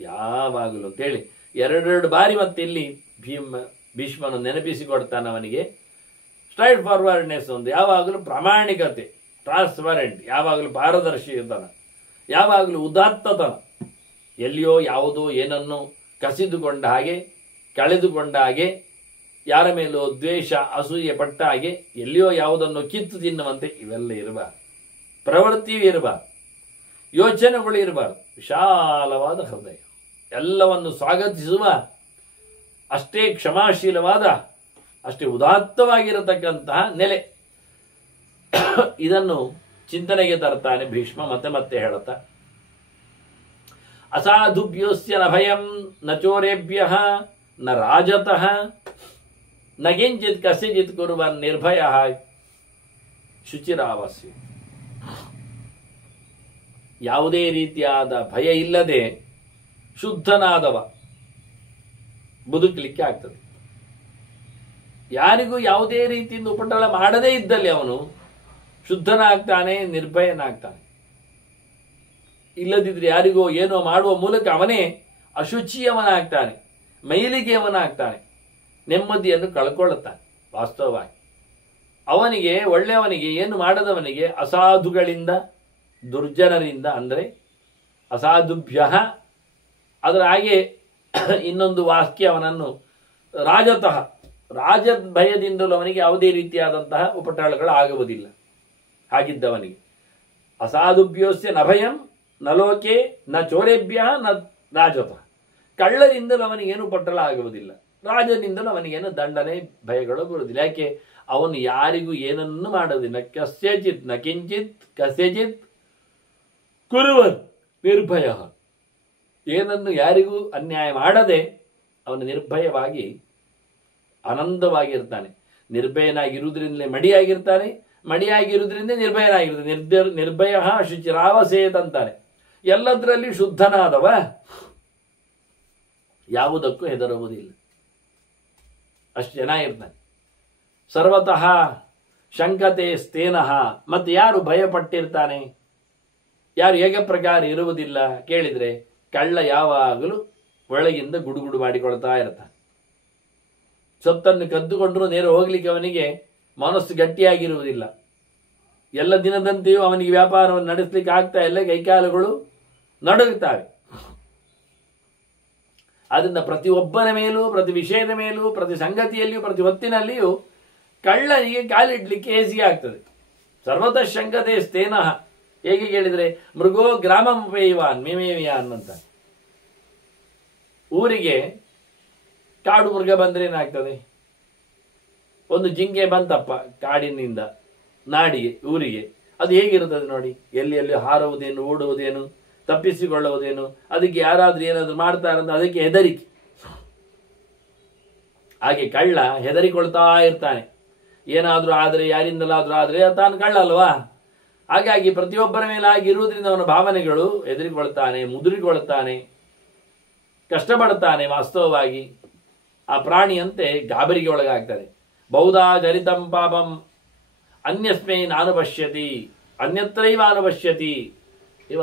ಯಾವಾಗಲೂ ಅಂತೇಳಿ ಎರಡೆರಡು ಬಾರಿ ಮತ್ತೆ ಇಲ್ಲಿ ಭೀಷ್ಮನು ನೆನಪಿಸಿಕೊಡ್ತಾನೆ ಅವನಿಗೆ. ಸ್ಟ್ರೈಟ್ ಫಾರ್ವರ್ಡ್ನೆಸ್ ಒಂದು, ಯಾವಾಗಲೂ ಪ್ರಾಮಾಣಿಕತೆ, ಟ್ರಾನ್ಸ್ಪರೆಂಟ್, ಯಾವಾಗಲೂ ಪಾರದರ್ಶಿ ಇರ್ತಾನ, ಯಾವಾಗಲೂ ಉದಾತ್ತತನ. ಎಲ್ಲಿಯೋ ಯಾವುದೋ ಏನನ್ನು ಕಸಿದುಕೊಂಡ ಹಾಗೆ, ಕಳೆದುಕೊಂಡ ಹಾಗೆ, ಯಾರ ಮೇಲೂ ದ್ವೇಷ ಅಸೂಯೆ ಪಟ್ಟ ಹಾಗೆ, ಎಲ್ಲಿಯೋ ಯಾವುದನ್ನು ಕಿತ್ತು ತಿನ್ನುವಂತೆ ಇವೆಲ್ಲ ಇರಬಾರ್ದು. ಪ್ರವೃತ್ತಿಯೂ ಇರಬಾರ್ದು, ಯೋಚನೆಗಳು ಇರಬಾರ್ದು. ವಿಶಾಲವಾದ ಹೃದಯ, ಎಲ್ಲವನ್ನು ಸ್ವಾಗತಿಸುವ, ಅಷ್ಟೇ ಕ್ಷಮಾಶೀಲವಾದ, ಅಷ್ಟೇ ಉದಾತ್ತವಾಗಿರತಕ್ಕಂತಹ ನೆಲೆ. ಇದನ್ನು ಚಿಂತನೆಗೆ ತರ್ತಾನೆ ಭೀಷ್ಮ. ಮತ್ತೆ ಮತ್ತೆ ಹೇಳುತ್ತಾ, ಅಸಾಧುಭ್ಯೋಸ್ಯ ನ ಭಯಂ ನ ಚೋರೇಭ್ಯ ನ ರಾಜತಃ ನ ಕಿಂಚಿತ್ ಕಸ್ಯಚಿತ್ ಕುರ್ವನ್ ನಿರ್ಭಯ ಶುಚಿರಾವಸ್ಯ. ಯಾವುದೇ ರೀತಿಯಾದ ಭಯ ಇಲ್ಲದೆ ಶುದ್ಧನಾದವ ಬದುಕಲಿಕ್ಕೆ ಆಗ್ತದೆ. ಯಾರಿಗೂ ಯಾವುದೇ ರೀತಿಯಿಂದ ಉಪಟಳ ಮಾಡದೇ ಇದ್ದಲ್ಲಿ ಅವನು ಶುದ್ಧನಾಗ್ತಾನೆ, ನಿರ್ಭಯನಾಗ್ತಾನೆ. ಇಲ್ಲದಿದ್ರೆ ಯಾರಿಗೋ ಏನೋ ಮಾಡುವ ಮೂಲಕ ಅವನೇ ಅಶುಚಿಯವನಾಗ್ತಾನೆ, ಮೈಲಿಗೆಯವನಾಗ್ತಾನೆ, ನೆಮ್ಮದಿಯನ್ನು ಕಳ್ಕೊಳ್ಳುತ್ತಾನೆ. ವಾಸ್ತವವಾಗಿ ಅವನಿಗೆ, ಒಳ್ಳೆಯವನಿಗೆ, ಏನು ಮಾಡದವನಿಗೆ ಅಸಾಧುಗಳಿಂದ, ದುರ್ಜನರಿಂದ, ಅಂದರೆ ಅಸಾಧುಭ್ಯ, ಅದರ ಹಾಗೆ ಇನ್ನೊಂದು ವಾಕ್ಯ ಅವನನ್ನು ರಾಜತಃ, ರಾಜ ಭಯದಿಂದಲೂ ಅವನಿಗೆ ಯಾವುದೇ ರೀತಿಯಾದಂತಹ ಉಪಟಳಗಳು ಆಗುವುದಿಲ್ಲ. ಹಾಗಿದ್ದವನಿಗೆ ಅಸಾಧುಭ್ಯೋಸ್ಯ ನ ಭಯಂ ನ ಲೋಕೆ ನ ಚೋರೇಭ್ಯ ನ ರಾಜತಃ. ಕಳ್ಳರಿಂದಲೂ ಅವನಿಗೇನು ಉಪಟಳ ಆಗುವುದಿಲ್ಲ, ರಾಜನಿಂದಲೂ ಅವನಿಗೇನು ದಂಡನೆ ಭಯಗಳು ಬರುವುದಿಲ್ಲ. ಯಾಕೆ? ಅವನು ಯಾರಿಗೂ ಏನನ್ನು ಮಾಡೋದಿಲ್ಲ. ಕಸ್ಯಚಿತ್ ನ ಕಿಂಚಿತ್ ಕಸ್ಯಚಿತ್ ಕುರುವನ್ ನಿರ್ಭಯ. ಏನನ್ನು ಯಾರಿಗೂ ಅನ್ಯಾಯ ಮಾಡದೆ ಅವನು ನಿರ್ಭಯವಾಗಿ ಆನಂದವಾಗಿರ್ತಾನೆ. ನಿರ್ಭಯನಾಗಿರುವುದರಿಂದಲೇ ಮಡಿಯಾಗಿರ್ತಾನೆ, ಮಡಿಯಾಗಿರುವುದರಿಂದ ನಿರ್ಭಯನಾಗಿರ್ತಾನೆ. ನಿರ್ಭಯ ಶುಚಿರಾವಸೇತ್ ಅಂತಾನೆ. ಎಲ್ಲದರಲ್ಲಿ ಶುದ್ಧನಾದವ ಯಾವುದಕ್ಕೂ ಹೆದರುವುದಿಲ್ಲ, ಅಷ್ಟು ಚೆನ್ನಾಗಿರ್ತಾನೆ. ಸರ್ವತಃ ಶಂಕತೆ ಸ್ಥೇನಃ. ಮತ್ತೆ ಯಾರು ಭಯಪಟ್ಟಿರ್ತಾನೆ, ಯಾರು ಹೇಗೆ ಪ್ರಕಾರ ಇರುವುದಿಲ್ಲ ಕೇಳಿದ್ರೆ, ಕಳ್ಳ ಯಾವಾಗಲೂ ಒಳಗಿಂದ ಗುಡುಗುಡು ಮಾಡಿಕೊಳ್ತಾ ಇರ್ತಾನೆ. ಸೊತ್ತನ್ನು ಕದ್ದುಕೊಂಡ್ರೂ ನೇರ ಹೋಗ್ಲಿಕ್ಕೆ ಅವನಿಗೆ ಮನಸ್ಸು ಗಟ್ಟಿಯಾಗಿರುವುದಿಲ್ಲ. ಎಲ್ಲ ದಿನದಂತೆಯೂ ಅವನಿಗೆ ವ್ಯಾಪಾರವನ್ನು ನಡೆಸಲಿಕ್ಕೆ ಆಗ್ತಾ ಇಲ್ಲ, ಕೈಕಾಲುಗಳು ನಡುಗುತ್ತವೆ. ಆದ್ದರಿಂದ ಪ್ರತಿಯೊಬ್ಬನ ಮೇಲೂ, ಪ್ರತಿ ವಿಷಯದ ಮೇಲೂ, ಪ್ರತಿ ಸಂಗತಿಯಲ್ಲಿಯೂ, ಪ್ರತಿ ಹೊತ್ತಿನಲ್ಲಿಯೂ ಕಳ್ಳನಿಗೆ ಕಾಲಿಡ್ಲಿಕ್ಕೆ ಹೇಸಿಗೆ ಆಗ್ತದೆ. ಸರ್ವತಃ ಶಂಕತೆ ಸ್ಥೇನಃ, ಹೇಗೆ ಕೇಳಿದರೆ ಮೃಗೋ ಗ್ರಾಮಂ ಪೇಯವಾನ್ ಮೇಮೇವಿಯಾನ್ ಅಂತ. ಊರಿಗೆ ಕಾಡು ಮೃಗ ಬಂದ್ರೆ ಏನಾಗ್ತದೆ? ಒಂದು ಜಿಂಕೆ ಬಂತಪ್ಪ ಕಾಡಿನಿಂದ ನಾಡಿಗೆ, ಊರಿಗೆ, ಅದು ಹೇಗಿರುತ್ತದೆ ನೋಡಿ. ಎಲ್ಲಿ ಹಾರುವುದೇನು, ಓಡುವುದೇನು, ತಪ್ಪಿಸಿಕೊಳ್ಳುವುದೇನು, ಅದಕ್ಕೆ ಯಾರಾದ್ರೂ ಏನಾದ್ರು ಮಾಡ್ತಾರಂತ ಅದಕ್ಕೆ ಹೆದರಿಕೆ. ಹಾಗೆ ಕಳ್ಳ ಹೆದರಿಕೊಳ್ತಾ ಇರ್ತಾನೆ. ಏನಾದ್ರೂ ಆದರೆ, ಯಾರಿಂದಲಾದ್ರೂ ಆದರೆ ತಾನು ಕಳ್ಳ ಅಲ್ವಾ. ಹಾಗಾಗಿ ಪ್ರತಿಯೊಬ್ಬರ ಮೇಲೆ ಆಗಿರುವುದರಿಂದ ಅವನ ಭಾವನೆಗಳು ಹೆದರಿಕೊಳ್ತಾನೆ, ಮುದುರಿಕೊಳ್ತಾನೆ, ಕಷ್ಟಪಡ್ತಾನೆ. ವಾಸ್ತವವಾಗಿ ಆ ಪ್ರಾಣಿಯಂತೆ ಗಾಬರಿಗೆ ಒಳಗಾಗ್ತಾನೆ. ಬೌದ್ಧ ಜರಿತಂ ಪಾಪಂ ಅನ್ಯಸ್ಮೈ ನಾನುಪಶ್ಯತಿ ಅನ್ಯತ್ರೈವ ಅನುಪಶ್ಯತಿ. ಇವ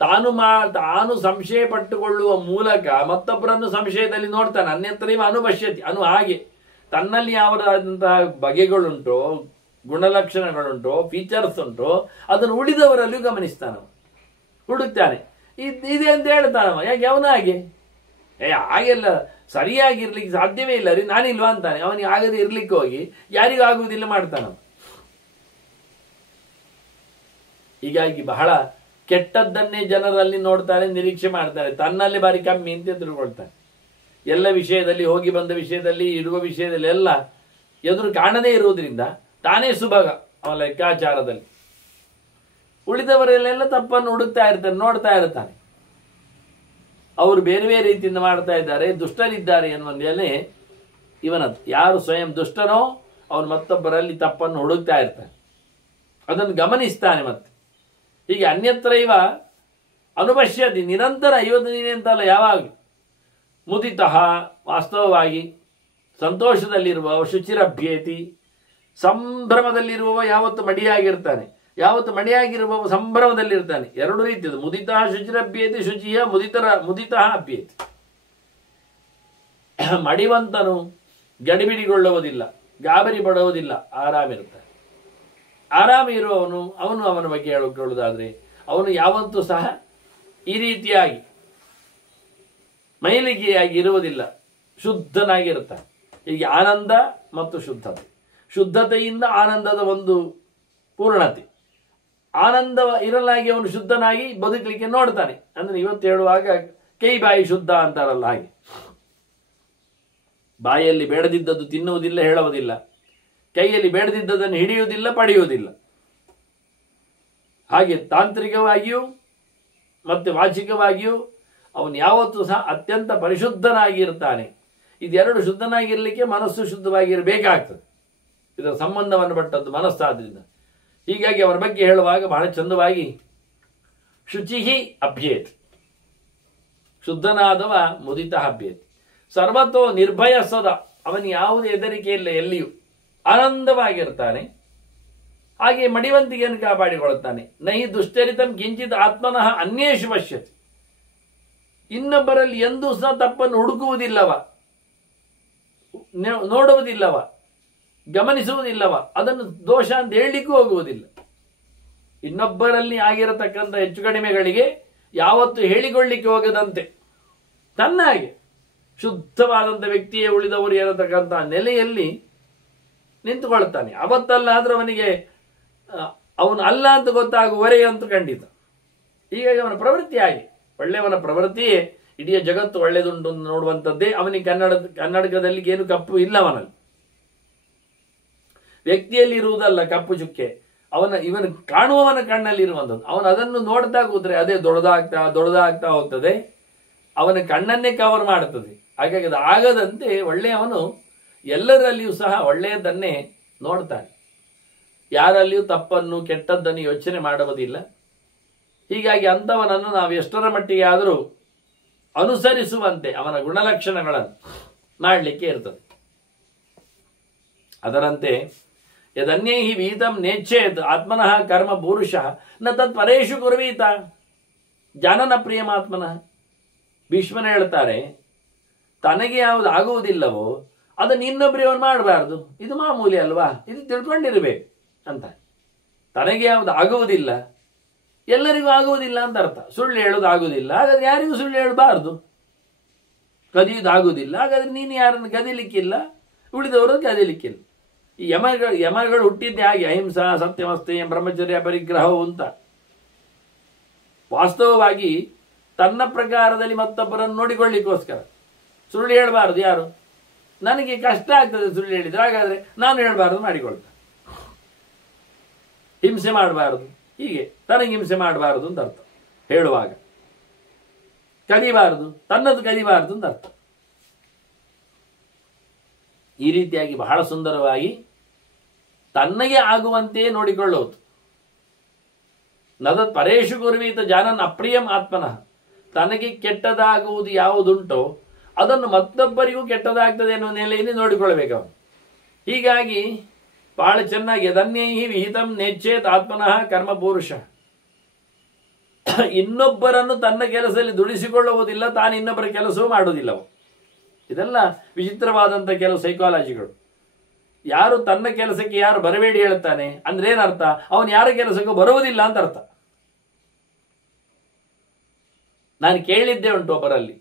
ತಾನು ಸಂಶಯ ಪಟ್ಟುಕೊಳ್ಳುವ ಮೂಲಕ ಮತ್ತೊಬ್ಬರನ್ನು ಸಂಶಯದಲ್ಲಿ ನೋಡ್ತಾನೆ. ಅನ್ಯತ್ರೈವ ಅನುಪಶ್ಯತಿ ಅನು, ಹಾಗೆ ತನ್ನಲ್ಲಿ ಯಾವುದಾದಂತಹ ಬಗೆಗಳುಂಟೋ, ಗುಣಲಕ್ಷಣಗಳುಂಟೋ, ಫೀಚರ್ಸ್ ಉಂಟೋ, ಅದನ್ನು ಉಳಿದವರಲ್ಲಿಯೂ ಗಮನಿಸ್ತಾನವ, ಹುಡುಕ್ತಾನೆ. ಇದೆ ಅಂತ ಹೇಳ್ತಾನವ. ಯಾಕೆ ಅವನ ಹಾಗೆ? ಹಾಗೆಲ್ಲ ಸರಿಯಾಗಿರ್ಲಿಕ್ಕೆ ಸಾಧ್ಯವೇ ಇಲ್ಲ ರೀ, ನಾನಿಲ್ವಾ ಅಂತಾನೆ. ಅವನಿಗೆ ಆಗದೆ ಇರ್ಲಿಕ್ಕೆ ಹೋಗಿ ಯಾರಿಗೂ ಆಗುವುದಿಲ್ಲ ಮಾಡ್ತಾನವ. ಹೀಗಾಗಿ ಬಹಳ ಕೆಟ್ಟದ್ದನ್ನೇ ಜನರಲ್ಲಿ ನೋಡ್ತಾನೆ, ನಿರೀಕ್ಷೆ ಮಾಡ್ತಾನೆ, ತನ್ನಲ್ಲಿ ಬಾರಿ ಕಮ್ಮಿ ಅಂತ ತಿಳ್ಕೊಳ್ತಾನೆ. ಎಲ್ಲ ವಿಷಯದಲ್ಲಿ, ಹೋಗಿ ಬಂದ ವಿಷಯದಲ್ಲಿ, ಇರುವ ವಿಷಯದಲ್ಲಿ ಎಲ್ಲ ಎದುರು ಕಾಣದೇ ಇರುವುದರಿಂದ ತಾನೇ ಸುಭಗ ಅವನ ಲೆಕ್ಕಾಚಾರದಲ್ಲಿ. ಉಳಿದವರಲ್ಲೆಲ್ಲ ತಪ್ಪನ್ನು ಹುಡುಕ್ತಾ ಇರ್ತಾನೆ, ನೋಡ್ತಾ ಇರ್ತಾನೆ. ಅವರು ಬೇರೆ ಬೇರೆ ರೀತಿಯಿಂದ ಮಾಡ್ತಾ ಇದ್ದಾರೆ, ದುಷ್ಟರಿದ್ದಾರೆ ಎನ್ನುವಂದೇನೆ ಇವನದ್ದು. ಯಾರು ಸ್ವಯಂ ದುಷ್ಟನೋ ಅವನು ಮತ್ತೊಬ್ಬರಲ್ಲಿ ತಪ್ಪನ್ನು ಹುಡುಕ್ತಾ ಇರ್ತಾನೆ, ಅದನ್ನು ಗಮನಿಸ್ತಾನೆ. ಮತ್ತೆ ಹೀಗೆ ಅನ್ಯತ್ರೈವ ಅನುಪಶ್ಯತಿ, ನಿರಂತರ 50 ದಿನ ಅಂತಲ್ಲ, ಯಾವಾಗ ಮುದಿತಃ, ವಾಸ್ತವವಾಗಿ ಸಂತೋಷದಲ್ಲಿರುವ, ಶುಚಿರಭ್ಯೇತಿ, ಸಂಭ್ರಮದಲ್ಲಿರುವವ ಯಾವತ್ತು ಮಡಿಯಾಗಿರ್ತಾನೆ, ಯಾವತ್ತು ಮಡಿಯಾಗಿರುವವ ಸಂಭ್ರಮದಲ್ಲಿರ್ತಾನೆ. ಎರಡು ರೀತಿಯದು, ಮುದಿತಃ ಶುಚಿರಭ್ಯೇತಿ, ಶುಚಿಯ ಮುದಿತಃ ಅಭ್ಯೇತಿ. ಮಡಿವಂತನು ಗಡಿಬಿಡಿಗೊಳ್ಳುವುದಿಲ್ಲ, ಗಾಬರಿ ಪಡುವುದಿಲ್ಲ, ಆರಾಮಿರುತ್ತಾನೆ. ಆರಾಮಿ ಇರುವವನು, ಅವನ ಬಗ್ಗೆ ಹೇಳಿಕೊಳ್ಳುವುದಾದ್ರೆ ಅವನು ಯಾವತ್ತೂ ಸಹ ಈ ರೀತಿಯಾಗಿ ಮೈಲಿಗೆಯಾಗಿ ಇರುವುದಿಲ್ಲ, ಶುದ್ಧನಾಗಿರುತ್ತಾನೆ. ಹೀಗೆ ಆನಂದ ಮತ್ತು ಶುದ್ಧತೆ, ಶುದ್ಧತೆಯಿಂದ ಆನಂದದ ಒಂದು ಪೂರ್ಣತೆ. ಆನಂದ ಇರಲಾಗಿ ಅವನು ಶುದ್ಧನಾಗಿ ಬದುಕಲಿಕ್ಕೆ ನೋಡ್ತಾನೆ. ಅಂದ್ರೆ ಇವತ್ತು ಹೇಳುವಾಗ ಕೈ ಬಾಯಿ ಶುದ್ಧ ಅಂತಾರಲ್ಲ, ಹಾಗೆ ಬಾಯಲ್ಲಿ ಬೇಡದಿದ್ದದ್ದು ತಿನ್ನುವುದಿಲ್ಲ, ಹೇಳುವುದಿಲ್ಲ, ಕೈಯಲ್ಲಿ ಬೇಡದಿದ್ದದನ್ನು ಹಿಡಿಯುವುದಿಲ್ಲ, ಪಡೆಯುವುದಿಲ್ಲ. ಹಾಗೆ ತಾಂತ್ರಿಕವಾಗಿಯೂ ಮತ್ತೆ ವಾಚಿಕವಾಗಿಯೂ ಅವನು ಯಾವತ್ತೂ ಸಹ ಅತ್ಯಂತ ಪರಿಶುದ್ಧನಾಗಿರ್ತಾನೆ. ಇದೆರಡು ಶುದ್ಧನಾಗಿರಲಿಕ್ಕೆ ಮನಸ್ಸು ಶುದ್ಧವಾಗಿರಬೇಕಾಗ್ತದೆ. ಇದರ ಸಂಬಂಧವನ್ನು ಪಟ್ಟದ್ದು ಮನಸ್ಸಾದ್ರಿಂದ. ಹೀಗಾಗಿ ಅವರ ಬಗ್ಗೆ ಹೇಳುವಾಗ ಬಹಳ ಚಂದವಾಗಿ ಶುಚಿಹಿ ಅಭ್ಯೇತ್, ಶುದ್ಧನಾದವ ಮುದಿತಃ ಅಭ್ಯೇತ್. ಸರ್ವತೋ ನಿರ್ಭಯ ಸದ, ಅವನು ಯಾವುದೇ ಹೆದರಿಕೆ ಇಲ್ಲ, ಎಲ್ಲಿಯೂ ಆನಂದವಾಗಿರ್ತಾನೆ. ಹಾಗೆ ಮಡಿವಂತಿಗೆಯನ್ನು ಕಾಪಾಡಿಕೊಳ್ಳುತ್ತಾನೆ. ನಹಿ ದುಶ್ಚರಿತಂ ಕಿಂಚಿತ್ ಆತ್ಮನಃ ಅನ್ಯೇಷು ಪಶ್ಯತಿ, ಇನ್ನೊಬ್ಬರಲ್ಲಿ ಎಂದೂ ಸಹ ತಪ್ಪನ್ನು ಹುಡುಕುವುದಿಲ್ಲವ, ನೋಡುವುದಿಲ್ಲವ, ಗಮನಿಸುವುದಿಲ್ಲವ, ಅದನ್ನು ದೋಷ ಅಂತ ಹೇಳಲಿಕ್ಕೂ ಹೋಗುವುದಿಲ್ಲ. ಇನ್ನೊಬ್ಬರಲ್ಲಿ ಆಗಿರತಕ್ಕಂಥ ಹೆಚ್ಚು ಕಡಿಮೆಗಳಿಗೆ ಯಾವತ್ತು ಹೇಳಿಕೊಳ್ಳಿಕ್ಕೆ ಹೋಗದಂತೆ ತನ್ನ ಹಾಗೆ ಶುದ್ಧವಾದಂಥ ವ್ಯಕ್ತಿಯೇ ಉಳಿದವರು ಇರತಕ್ಕಂಥ ನೆಲೆಯಲ್ಲಿ ನಿಂತುಕೊಳ್ತಾನೆ. ಅವತ್ತಲ್ಲಾದ್ರೂ ಅವನಿಗೆ ಅವನು ಅಲ್ಲ ಅಂತ ಗೊತ್ತಾಗುವವರೆಗೆ ಅಂತೂ ಖಂಡಿತ. ಹೀಗಾಗಿ ಅವನ ಪ್ರವೃತ್ತಿ ಹಾಗೆ, ಒಳ್ಳೆಯವನ ಪ್ರವೃತ್ತಿಯೇ ಇಡೀ ಜಗತ್ತು ಒಳ್ಳೆದುಂಟು ನೋಡುವಂಥದ್ದೇ. ಅವನಿಗೆ ಕನ್ನಡಕದಲ್ಲಿ ಏನು ಕಪ್ಪು ಇಲ್ಲ ಅವನಲ್ಲಿ, ವ್ಯಕ್ತಿಯಲ್ಲಿ ಇರುವುದಲ್ಲ ಕಪ್ಪು ಚುಕ್ಕೆ, ಇವನು ಕಾಣುವವನ ಕಣ್ಣಲ್ಲಿ ಇರುವಂಥದ್ದು. ಅವನು ಅದನ್ನು ನೋಡ್ತಾ ಕೂತ್ರೆ ಅದೇ ದೊಡ್ಡದಾಗ್ತಾ ಹೋಗ್ತದೆ, ಅವನ ಕಣ್ಣನ್ನೇ ಕವರ್ ಮಾಡುತ್ತದೆ. ಹಾಗಾಗಿ ಅದು ಆಗದಂತೆ ಒಳ್ಳೆಯವನು ಎಲ್ಲರಲ್ಲಿಯೂ ಸಹ ಒಳ್ಳೆಯದನ್ನೇ ನೋಡ್ತಾನೆ, ಯಾರಲ್ಲಿಯೂ ತಪ್ಪನ್ನು ಕೆಟ್ಟದ್ದನ್ನು ಯೋಚನೆ ಮಾಡುವುದಿಲ್ಲ. ಹೀಗಾಗಿ ಅಂಥವನನ್ನು ನಾವು ಎಷ್ಟರ ಮಟ್ಟಿಗೆ ಆದರೂ ಅನುಸರಿಸುವಂತೆ ಅವನ ಗುಣಲಕ್ಷಣಗಳನ್ನು ಮಾಡಲಿಕ್ಕೆ ಇರ್ತದೆ. ಅದರಂತೆ ಯದನ್ಯೈ ವೀತಂ ನೇಚ್ಛೇತ್ ಆತ್ಮನಃ ಕರ್ಮ ಪುರುಷಃ ನ ತತ್ ಪರೇಶು ಕುರ್ವೀತ ಜಾನನ ಪ್ರಿಯಮಾತ್ಮನಃ. ಭೀಷ್ಮನ ಹೇಳ್ತಾರೆ, ತನಗೆ ಯಾವುದು ಆಗುವುದಿಲ್ಲವೋ ಅದನ್ನು ಇನ್ನೊಬ್ಬರಿಗೆ ಅವನು ಮಾಡಬಾರ್ದು, ಇದು ಮಾಮೂಲಿ ಅಲ್ವಾ, ಇದು ತಿಳ್ಕೊಂಡಿರ್ಬೇಕು ಅಂತ. ತನಗೆ ಯಾವುದು ಆಗುವುದಿಲ್ಲ, ಎಲ್ಲರಿಗೂ ಆಗುವುದಿಲ್ಲ ಅಂತ ಅರ್ಥ. ಸುಳ್ಳು ಹೇಳೋದು ಆಗುವುದಿಲ್ಲ, ಹಾಗಾದ್ರೆ ಯಾರಿಗೂ ಸುಳ್ಳು ಹೇಳಬಾರ್ದು. ಕದಿಯುವುದಾಗುವುದಿಲ್ಲ, ಹಾಗಾದ್ರೆ ನೀನು ಯಾರನ್ನು ಕದಿಲಿಕ್ಕಿಲ್ಲ, ಉಳಿದವರು ಕದಿಲಿಕ್ಕಿಲ್ಲ. ಈ ಯಮಗಳು ಹುಟ್ಟಿದ್ದೇ ಹಾಗೆ, ಅಹಿಂಸಾ ಸತ್ಯವಸ್ತೆ ಬ್ರಹ್ಮಚರ್ಯ ಪರಿಗ್ರಹವು ಅಂತ. ವಾಸ್ತವವಾಗಿ ತನ್ನ ಪ್ರಕಾರದಲ್ಲಿ ಮತ್ತೊಬ್ಬರನ್ನು ನೋಡಿಕೊಳ್ಳಿಕ್ಕೋಸ್ಕರ ಸುಳ್ಳು ಹೇಳಬಾರದು. ಯಾರು ನನಗೆ ಕಷ್ಟ ಆಗ್ತದೆ ಸುಳ್ಳು ಹೇಳಿದ್ರೆ, ಹಾಗಾದ್ರೆ ನಾನು ಹೇಳಬಾರದು ಮಾಡಿಕೊಳ್ತ. ಹಿಂಸೆ ಮಾಡಬಾರದು, ಹೀಗೆ ತನಗೆ ಹಿಂಸೆ ಮಾಡಬಾರದು ಅಂತ ಅರ್ಥ. ಹೇಳುವಾಗ ಕದಿಬಾರದು, ತನ್ನದು ಕದಿಬಾರದು ಅಂತ ಅರ್ಥ. ಈ ರೀತಿಯಾಗಿ ಬಹಳ ಸುಂದರವಾಗಿ ತನ್ನಗೆ ಆಗುವಂತೆಯೇ ನೋಡಿಕೊಳ್ಳುವುದು. ನದತ್ ಪರೇಶು ಕುರ್ವೀತ ಜಾನನ್ ಅಪ್ರಿಯಂ ಆತ್ಮನಃ. ತನಗೆ ಕೆಟ್ಟದಾಗುವುದು ಯಾವುದುಂಟೋ ಅದನ್ನು ಮತ್ತೊಬ್ಬರಿಗೂ ಕೆಟ್ಟದಾಗ್ತದೆ ಎನ್ನುವ ನೆಲೆಯಲ್ಲಿ ನೋಡಿಕೊಳ್ಳಬೇಕು ಅವನು. ಹೀಗಾಗಿ ಬಹಳ ಚೆನ್ನಾಗಿ ಅದನ್ಯೈಹಿ ವಿಹಿತಂ ನೇಚ್ಛೇತ್ ಆತ್ಮನಃ ಕರ್ಮಪುರುಷ. ಇನ್ನೊಬ್ಬರನ್ನು ತನ್ನ ಕೆಲಸದಲ್ಲಿ ದುಡಿಸಿಕೊಳ್ಳುವುದಿಲ್ಲ, ತಾನು ಇನ್ನೊಬ್ಬರ ಕೆಲಸವೂ ಮಾಡುವುದಿಲ್ಲ. ಇದೆಲ್ಲ ವಿಚಿತ್ರವಾದಂಥ ಕೆಲವು ಸೈಕಾಲಜಿಗಳು. ಯಾರು ತನ್ನ ಕೆಲಸಕ್ಕೆ ಯಾರು ಬರಬೇಡಿ ಹೇಳ್ತಾನೆ ಅಂದ್ರೆ ಏನರ್ಥ? ಅವನು ಯಾರ ಕೆಲಸಕ್ಕೂ ಬರುವುದಿಲ್ಲ ಅಂತ ಅರ್ಥ. ನಾನು ಕೇಳಿದ್ದೆ ಉಂಟು ಒಬ್ಬರಲ್ಲಿ,